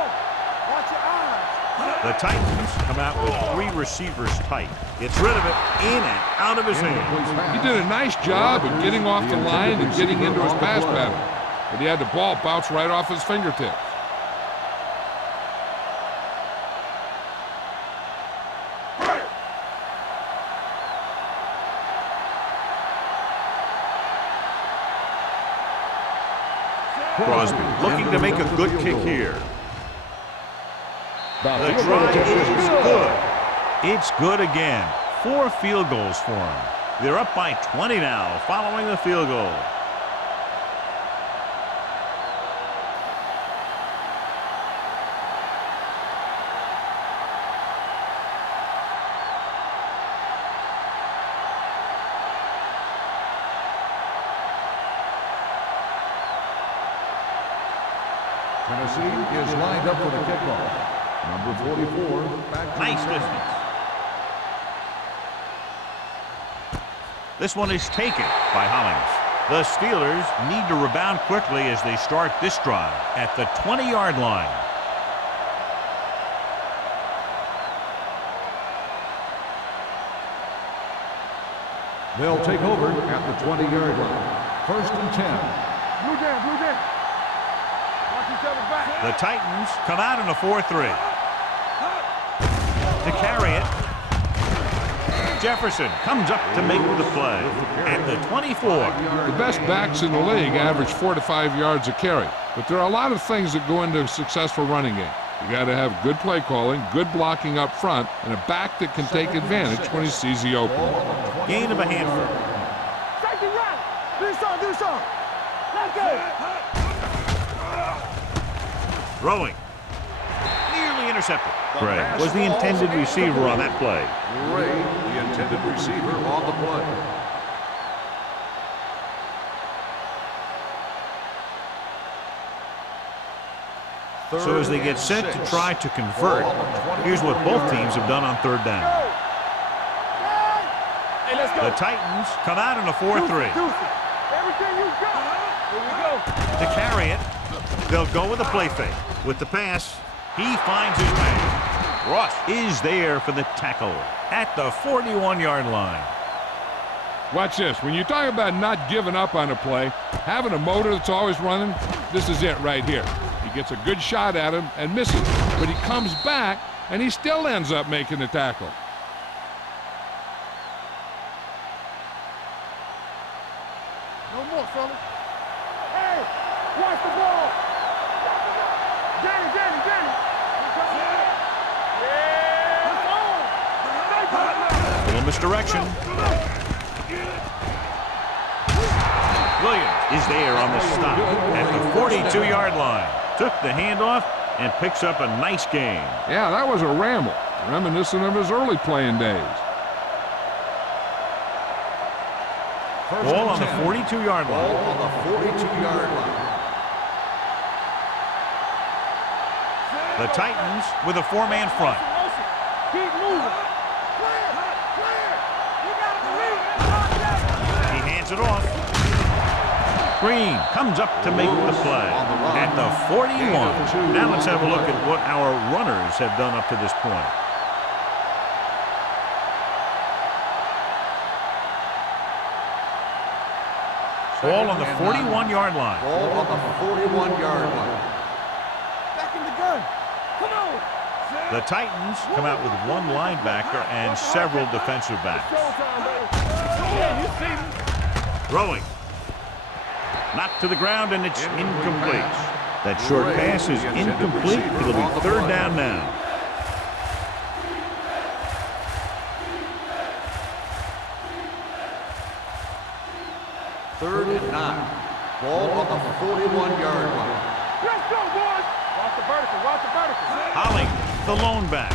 Watch your eyes. The Titans come out with 3 receivers tight. Gets rid of it, in and out of his hand. He did a nice job of getting off the line and getting into his pass pattern. But he had the ball bounce right off his fingertips. Crosby looking to make a good kick here. The try is good. It's good again. 4 field goals for him. They're up by 20 now following the field goal. Tennessee is lined up for the kickoff. Number 44, back to Nice distance. This one is taken by Hollings. The Steelers need to rebound quickly as they start this drive at the 20-yard line. They'll take over at the 20-yard line. First and 10. Blue down. Watch each other back. The Titans come out in a 4-3. To carry it, Jefferson comes up to make the play at the 24. The best backs in the league average 4 to 5 yards a carry. But there are a lot of things that go into a successful running game. You got to have good play calling, good blocking up front, and a back that can take advantage when he sees the opening. Gain of a handful. Safety right. Do something. Let's go. Throwing. Nearly intercepted. Gray was the intended receiver on that play. Ray, the intended receiver on the play. So as they get set to try to convert, here's what both teams have done on third down. Hey, let's go. The Titans come out in a 4-3. Everything you got. Here we go. To carry it, they'll go with a play fake. With the pass, he finds his man. Ross is there for the tackle at the 41-yard line. Watch this. When you talk about not giving up on a play, having a motor that's always running, this is it right here. He gets a good shot at him and misses, but he comes back and he still ends up making the tackle. No more, fellas. Hey, watch the ball. Danny. A little misdirection. Williams is there on the stop at the 42-yard line. Took the handoff and picks up a nice gain. Yeah, that was a ramble, reminiscent of his early playing days. Ball on the 42-yard line. Ball on the 42-yard line. The Titans with a 4-man front. Keep moving. Clear. You got to believe. He hands it off. Green comes up to make the play at the 41. Now let's have a look at what our runners have done up to this point. Ball on the 41-yard line. Ball on the 41-yard line. Back in the gun. Come on. The Titans come out with 1 linebacker and several defensive backs. Showtime, baby. Yeah, you see me. Throwing. Knocked to the ground, and it's incomplete. That short pass is incomplete. It'll be third down now. Third and 9. Ball on the 41-yard line. Let's go, boys. Watch the vertical. Watch the vertical. Holly, the lone back.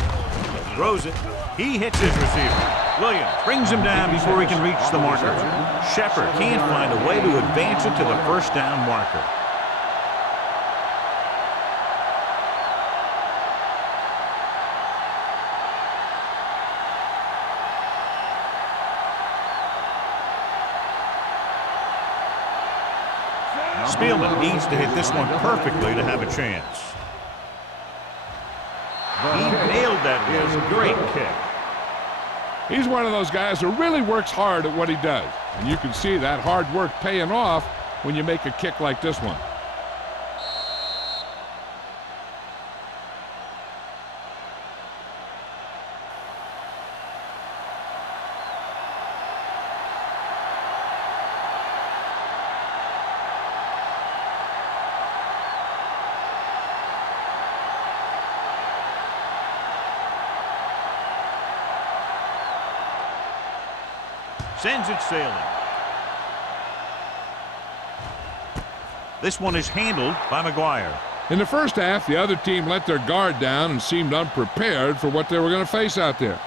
Throws it. He hits his receiver. Williams brings him down before he can reach the marker. Shepard can't find a way to advance it to the first down marker. Spielman needs to hit this one perfectly to have a chance. He nailed that one. Great kick. He's one of those guys who really works hard at what he does. And you can see that hard work paying off when you make a kick like this one. Sends it sailing. This one is handled by McGuire. In the first half, the other team let their guard down and seemed unprepared for what they were going to face out there.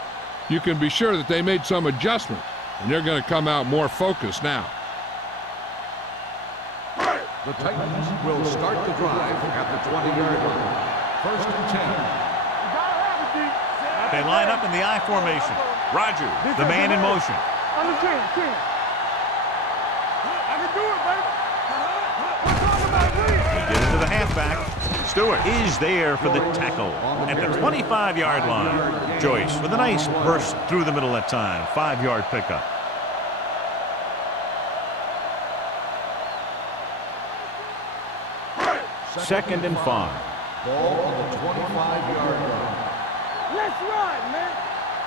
You can be sure that they made some adjustments, and they're going to come out more focused now. The Titans will start the drive at the 20-yard line. First and 10. They line up in the I formation. Rogers, the man in motion. On the 10. I can do it, baby. What's wrong with my lead? He gets it to the halfback. Stewart is there for the tackle at the 25-yard line. Joyce with a nice burst through the middle that time. 5-yard pickup. Second and 5. Ball on the 25-yard line. Let's run, man.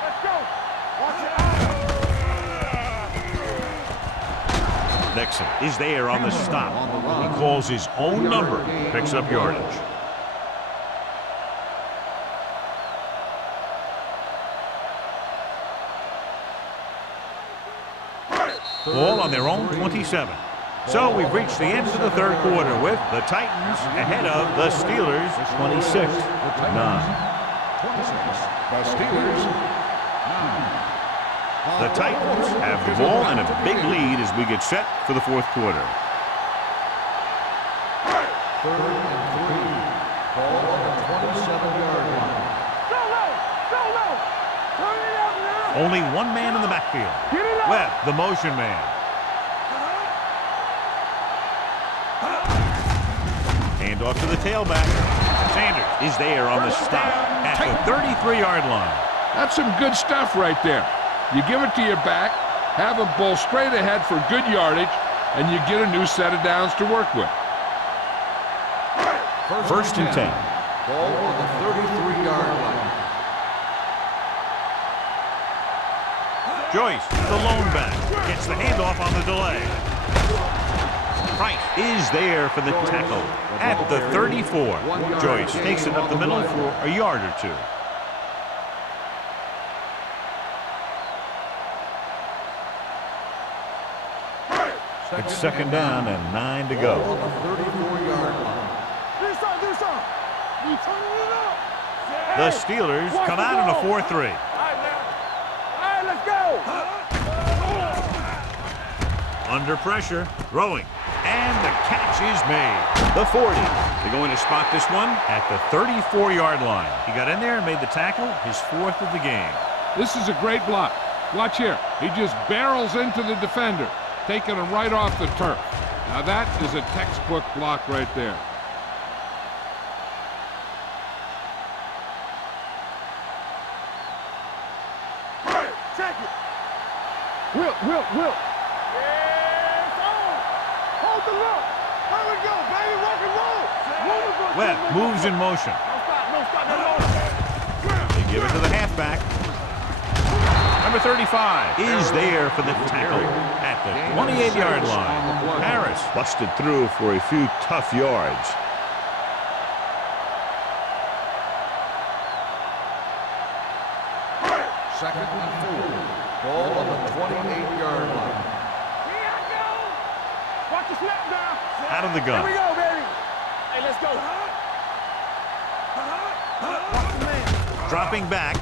Let's go. Watch it. Nixon is there on the stop. He calls his own number, picks up yardage. Ball on their own 27. So we've reached the end of the third quarter with the Titans ahead of the Steelers 26-9. 26. The Steelers 9. The Titans have the ball and a big lead as we get set for the fourth quarter. Third and 3. Ball on the 27-yard line. Go low. Turn it up now. Only one man in the backfield. Get it up. Webb, the motion man. Hand off to the tailback. Sanders is there on the stop at the 33-yard line. That's some good stuff right there. You give it to your back, have him pull straight ahead for good yardage, and you get a new set of downs to work with. First and 10. Ball on the 33-yard line. Joyce, the lone back, gets the handoff on the delay. Price is there for the tackle at the 34. Joyce takes it up the middle for a yard or two. It's second down and 9 to go. On the 34-yard line. Do something. You turning it up. The Steelers come out in a 4-3. All right, let's go. Under pressure, throwing, and the catch is made. The 40. They're going to spot this one at the 34-yard line. He got in there and made the tackle, his fourth of the game. This is a great block. Watch here. He just barrels into the defender, taking him right off the turf. Now that is a textbook block right there. Check it. Will. Yeah, it's on. Hold the look. Here we go, baby. Rock and roll. Webb moves in motion. No stop. They give it to the halfback. Number 35 is there for the tackle at the 28-yard line. Harris busted through for a few tough yards. Second and 4. Ball on the 28-yard line. Here I go. Watch the snap now. Out of the gun. Here we go, baby. Hey, let's go. Watch the man. Dropping back.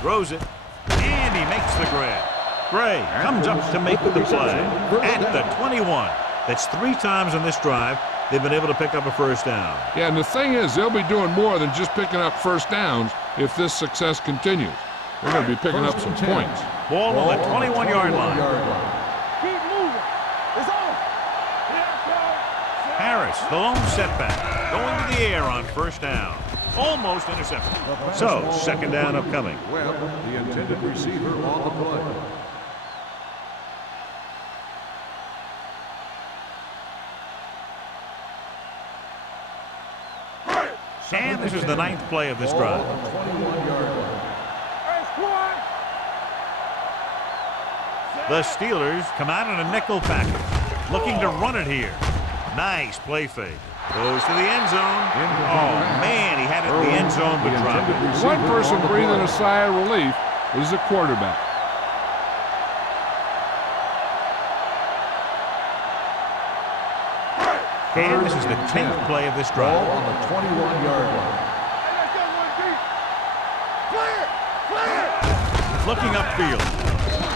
Throws it. And he makes the grab. Gray comes up to make the play at the 21. That's 3 times on this drive they've been able to pick up a first down. Yeah, and the thing is, they'll be doing more than just picking up first downs if this success continues. They're going to be picking up some points. Ball on the 21-yard line. Keep moving. It's on. Harris, the lone setback, going to the air on first down. Almost intercepted. So, second down upcoming. Webb, the intended receiver on the play. And this is the 9th play of this drive. The Steelers come out in a nickel package, looking to run it here. Nice play fake. Goes to the end zone. Oh, man, he had it in the end zone, but dropped it. One person breathing a sigh of relief is the quarterback. And this is the 10th play of this drive. Ball on the 21-yard line. Looking upfield.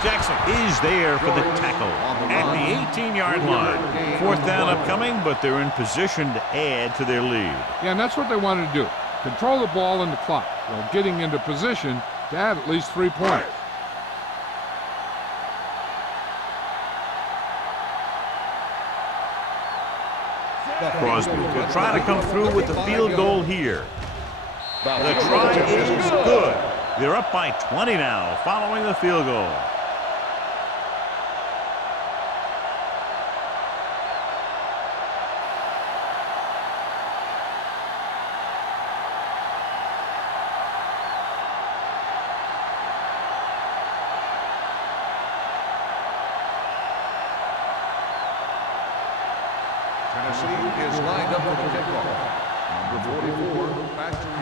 Jackson is there for the tackle at the 18-yard line. 4th down upcoming, but they're in position to add to their lead. Yeah, and that's what they want to do. Control the ball and the clock while getting into position to add at least 3 points. Crosby will try to come through with the field goal here. The try is good. They're up by 20 now following the field goal. Tennessee is lined up for the kickoff. Number 44, Patrick.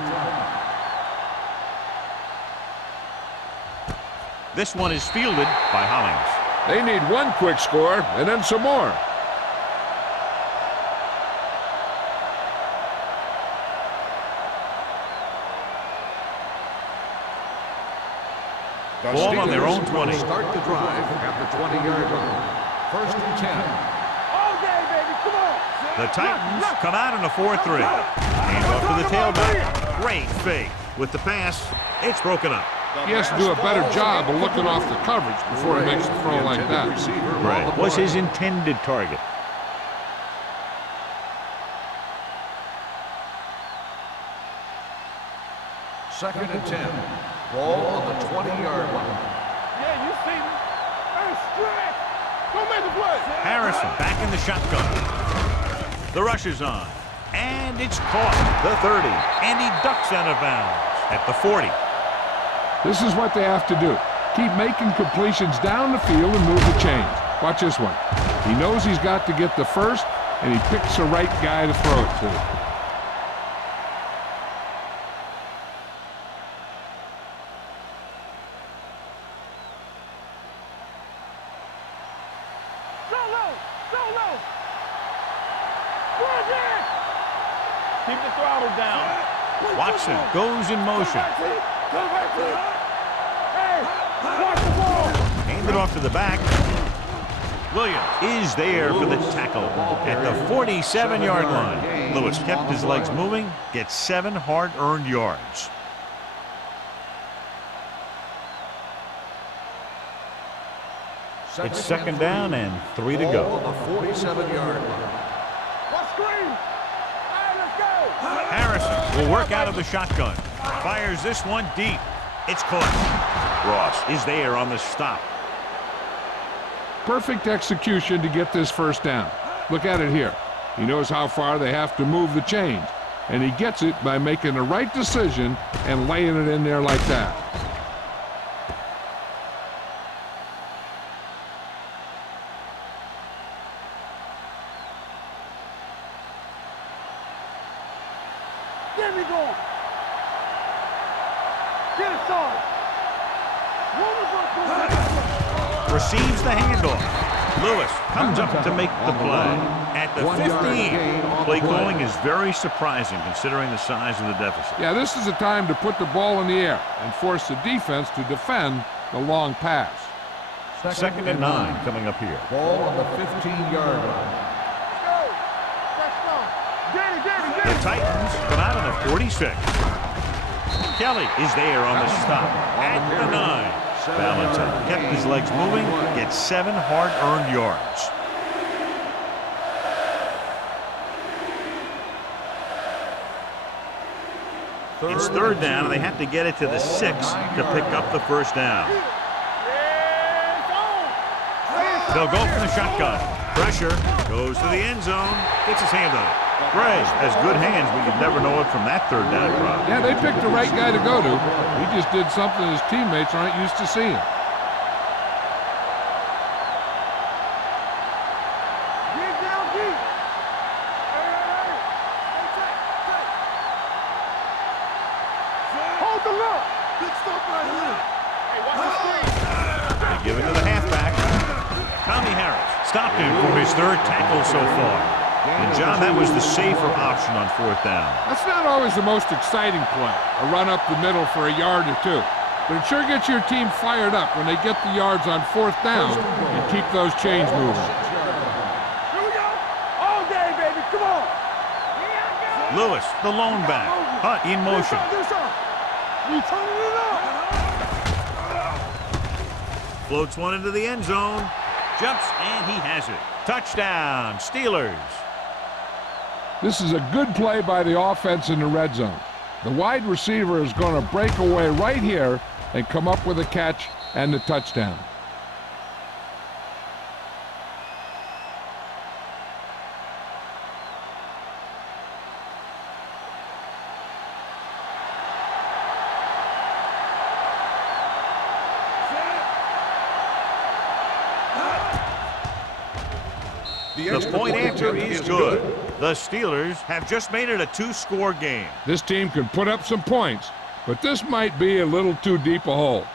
This one is fielded by Hollings. They need one quick score and then some more. Ball on their own 20. Start the drive at the 20-yard line. 1st and 10. All day, baby. Come on. The Titans come out in a 4-3. And off to the tailback. Great fake. With the pass, it's broken up. He has to do a better job of looking off the coverage before he makes a throw like that. Right. Was his intended target. Second and 10. Ball on the 20-yard line. Yeah, you see me. Hey, stretch. Don't make the play. Harrison back in the shotgun. The rush is on. And it's caught. The 30. And he ducks out of bounds at the 40. This is what they have to do. Keep making completions down the field and move the chains. Watch this one. He knows he's got to get the first, and he picks the right guy to throw it to. Go low. Go low. Run it. Keep the throttle down. Watson goes in motion. Come back to it. Hey, watch the ball. Handed off to the back. Williams is there for the tackle at the 47-yard line. Lewis kept his legs moving, gets 7 hard-earned yards. It's second down and 3 to go. On the 47-yard line. What screen? Hey, let's go. Harrison will work out of the shotgun. Fires this one deep. It's caught. Ross is there on the stop. Perfect execution to get this first down. Look at it here. He knows how far they have to move the chains, and he gets it by making the right decision and laying it in there like that. Get me going. Get it started. Receives the handoff. Lewis comes up to make the play. At the 15, play calling is very surprising considering the size of the deficit. Yeah, this is a time to put the ball in the air and force the defense to defend the long pass. Second and 9 coming up here. Ball on the 15-yard line. The Titans come out on the 46. Kelly is there on the stop at the 9. Valentine kept his legs moving, gets 7 hard-earned yards. It's third down, and they have to get it to the 6 to pick up the first down. They'll go from the shotgun. Pressure, goes to the end zone, gets his hand on it. Gray has good hands, but you'd never know it from that third down crowd. Yeah, they picked the right guy to go to. He just did something his teammates aren't used to seeing. Get down deep. Hold the look. Good stuff right here. Hey, watch the screen. They give it to the halfback. Tommy Harris stopped him for his third tackle so far. And, John, that was the safer option on fourth down. That's not always the most exciting play, a run up the middle for a yard or two. But it sure gets your team fired up when they get the yards on fourth down and keep those chains moving. Here we go. All day, baby. Come on. Lewis, the lone back. Hunt in motion. You turning it up. Floats one into the end zone. Jumps, and he has it. Touchdown, Steelers. This is a good play by the offense in the red zone. The wide receiver is going to break away right here and come up with a catch and the touchdown. The point after is good. The Steelers have just made it a 2-score game. This team can put up some points, but this might be a little too deep a hole.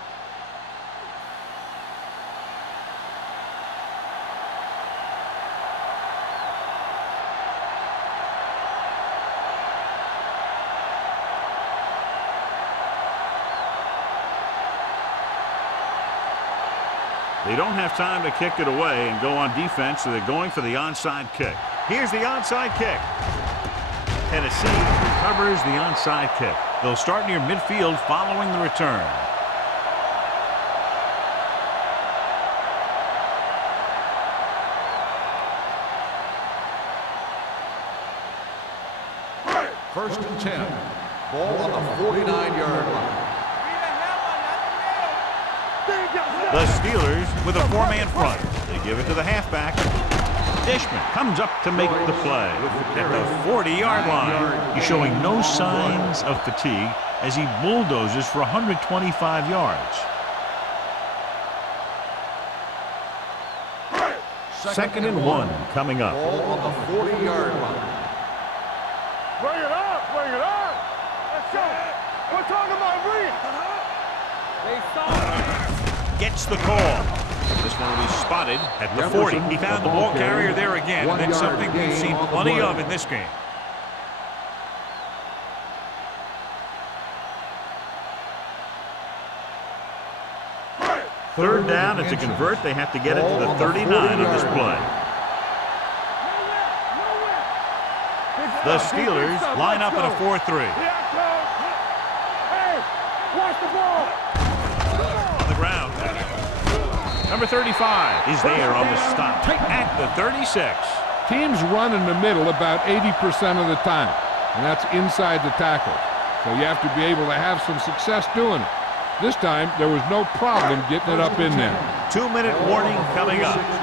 They don't have time to kick it away and go on defense, so they're going for the onside kick. Here's the onside kick. Tennessee recovers the onside kick. They'll start near midfield following the return. First and 10. Ball on the 49-yard line. The Steelers with a 4-man front. They give it to the halfback. Dishman comes up to make the play at the 40-yard line. He's showing no signs of fatigue as he bulldozes for 125 yards. Second and 1 coming up. Ball on the 40-yard line. Bring it up. Bring it up. Let's go. We're talking about bring it. They saw it. Gets the call. This one will be spotted at the 40. He found the ball carrier there again, and that's something we've seen plenty of in this game. Third down, and to convert, they have to get it to the 39 on this play. The Steelers line up in a 4-3. Hey, watch the ball. On the ground. Number 35 is there on the stop at the 36. Teams run in the middle about 80% of the time, and that's inside the tackle. So you have to be able to have some success doing it. This time, there was no problem getting it up in there. 2-minute warning coming up. Let's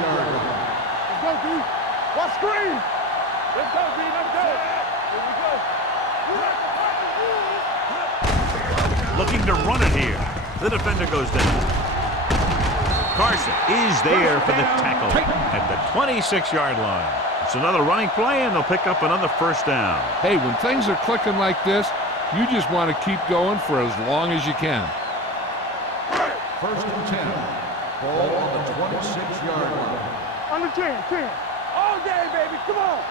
go, D. Watch screen. Let's go, D. Let's go. Here we go. Looking to run it here. The defender goes down. Carson is there for the tackle at the 26-yard line. It's another running play, and they'll pick up another first down. Hey, when things are clicking like this, you just want to keep going for as long as you can. First and 10. Ball on the 26-yard line. Under 10. All day, baby. Come on.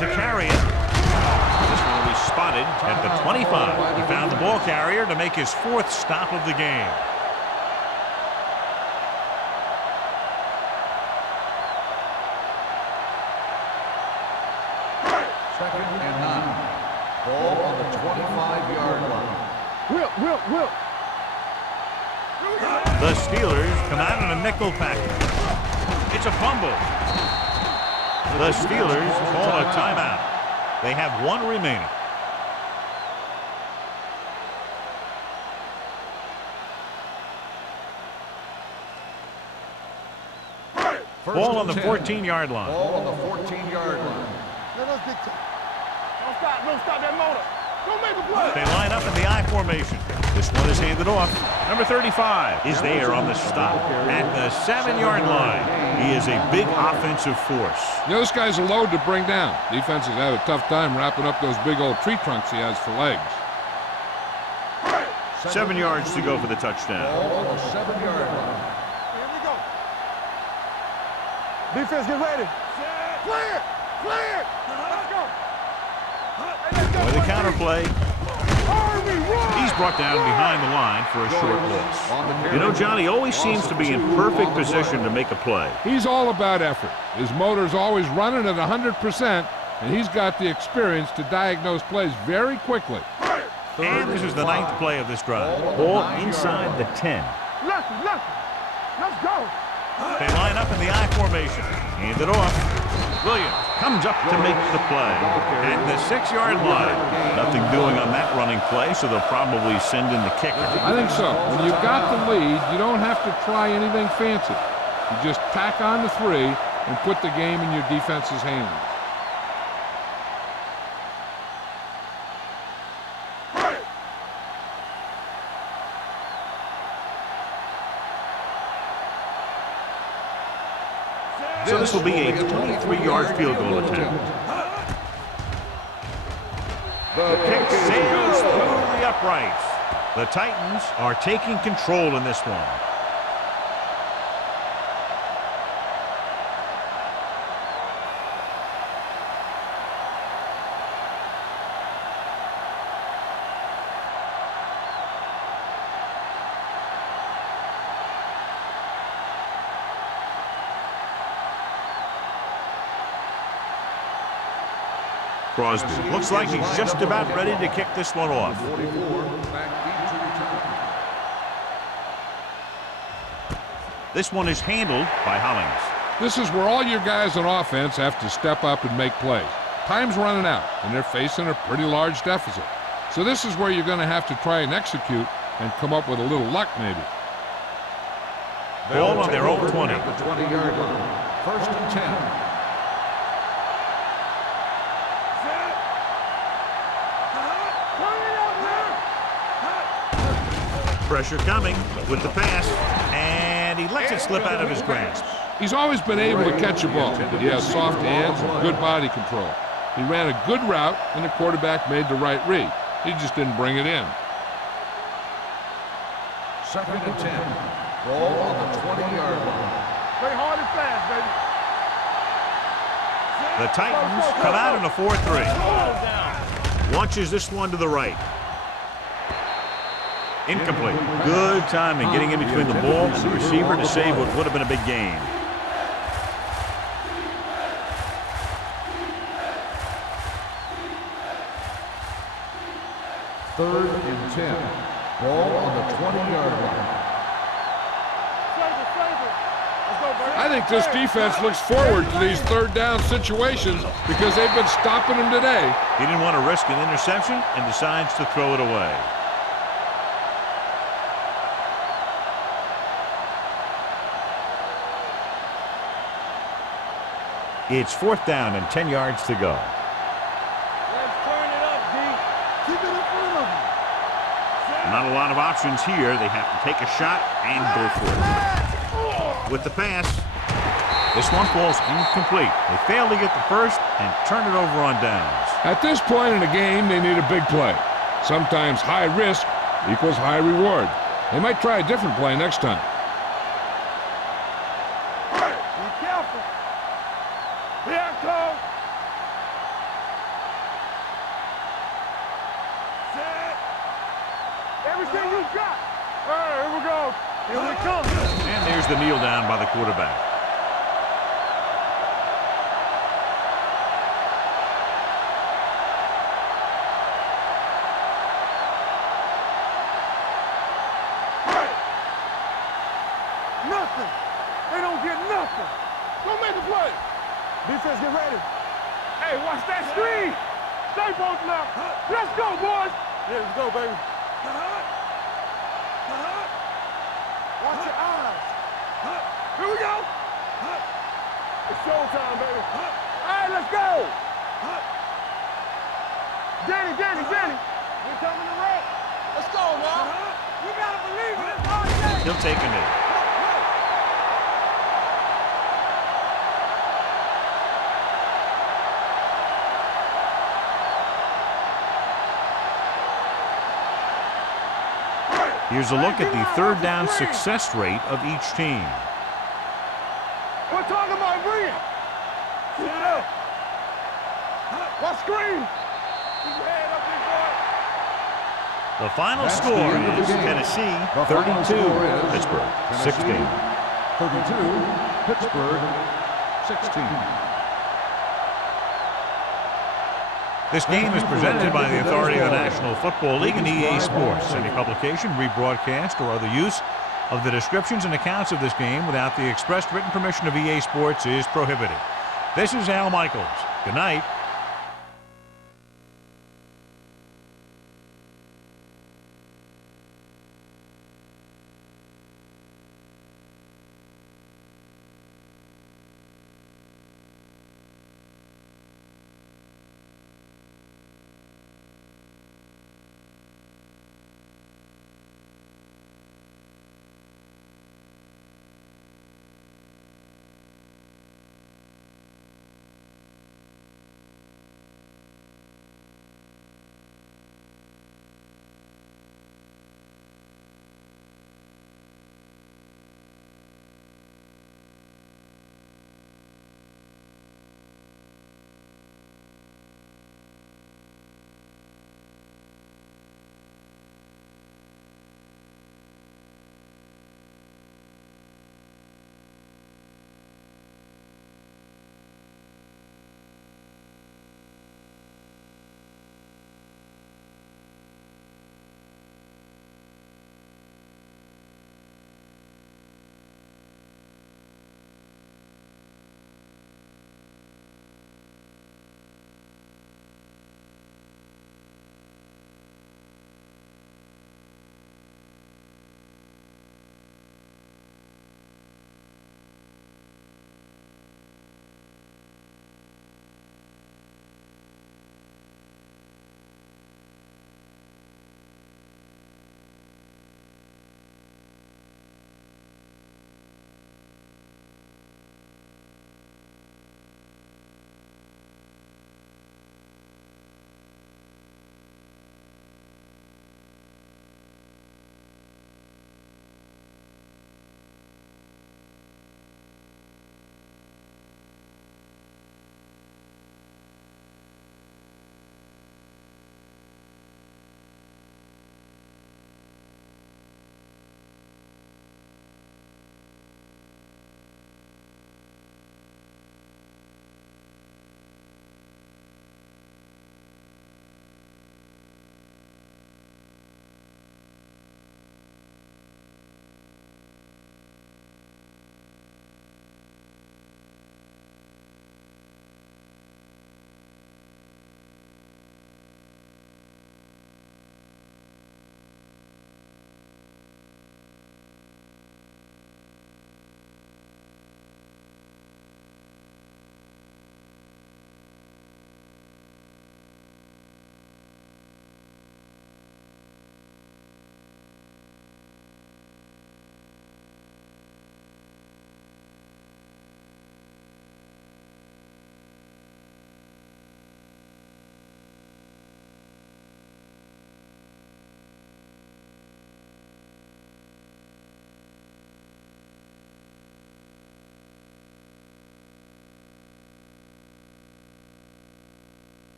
To carry it. This one will be spotted at the 25. He found the ball carrier to make his 4th stop of the game. Second and 9. Ball on the 25-yard line. Will. The Steelers come out in a nickel package. It's a fumble. The Steelers call a timeout. They have 1 remaining. Ball on the 14-yard line. Ball on the 14-yard line. Let us dictate. Don't stop that motor. Don't make a play. They line up in the I formation. This one is handed off. Number 35 is there on the stop at the 7-yard line. He is a big offensive force. You know, this guy's a load to bring down. Defenses have a tough time wrapping up those big old tree trunks he has for legs. 7 yards to go for the touchdown. Ball on the 7-yard line. Here we go. Defense, get ready. Clear. Let's go. With the counterplay, he's brought down behind the line for a short loss. You know, John, he always seems to be in perfect position to make a play. He's all about effort. His motor's always running at 100%, and he's got the experience to diagnose plays very quickly. And this is the 9th play of this drive. Ball inside the 10. Let's go. They line up in the I formation. Hand it off. Williams comes up to make the play at the 6-yard line. Nothing doing on that running play, so they'll probably send in the kicker. I think so. When you've got the lead, you don't have to try anything fancy. You just tack on the 3 and put the game in your defense's hands. So this will be a 23-yard field goal attempt. The kick sails through the uprights. The Titans are taking control in this one. Crosby looks like he's just about ready to kick this one off. 44, back deep to return. This one is handled by Hollings. This is where all your guys on offense have to step up and make plays. Time's running out, and they're facing a pretty large deficit. So this is where you're going to have to try and execute and come up with a little luck, maybe. Ball on their own 20. At the 20-yard line. First and 10. Pressure coming with the pass, and he lets it slip out of his grasp. He's always been able to catch a ball. He has soft hands and good body control. He ran a good route, and the quarterback made the right read. He just didn't bring it in. Second and 10. Ball on the 20-yard line. Play hard and fast, baby. The Titans come out in a 4-3. Launches this one to the right. Incomplete. Good timing getting in between the ball and the receiver to save what would have been a big gain. Third and 10. Ball on the 20-yard line. I think this defense looks forward to these third down situations because they've been stopping them today. He didn't want to risk an interception and decides to throw it away. It's 4th down and 10 yards to go. Let's turn it up, D. Keep it in front of you. Not a lot of options here. They have to take a shot and go for it. With the pass, This one falls incomplete. They fail to get the first and turn it over on downs. At this point in the game, they need a big play. Sometimes high risk equals high reward. They might try a different play next time. Be careful. Here it comes. Set. Everything you got. All right, here we go. Here we come. And there's the kneel down by the quarterback. Nothing. They don't get nothing. Go make the play. Defense, get ready. Hey, watch that screen. Stay posted up. Let's go, boys. Yeah, let's go, baby. Watch your eyes. Here we go. It's showtime, baby. All right, let's go. Danny. We coming to rock. Let's go, now. You gotta believe it. It's hard day. He'll take a knee. Here's a look at the third down success rate of each team. We're talking about bringing. Sit up. What screen? Keep your head up, big boy. The final That's the score end of the is game. Tennessee The final 32, score is Pittsburgh Tennessee 16. 32, Pittsburgh 16. This game is presented by the authority of the National Football League and EA Sports. Any publication, rebroadcast, or other use of the descriptions and accounts of this game without the expressed written permission of EA Sports is prohibited. This is Al Michaels. Good night.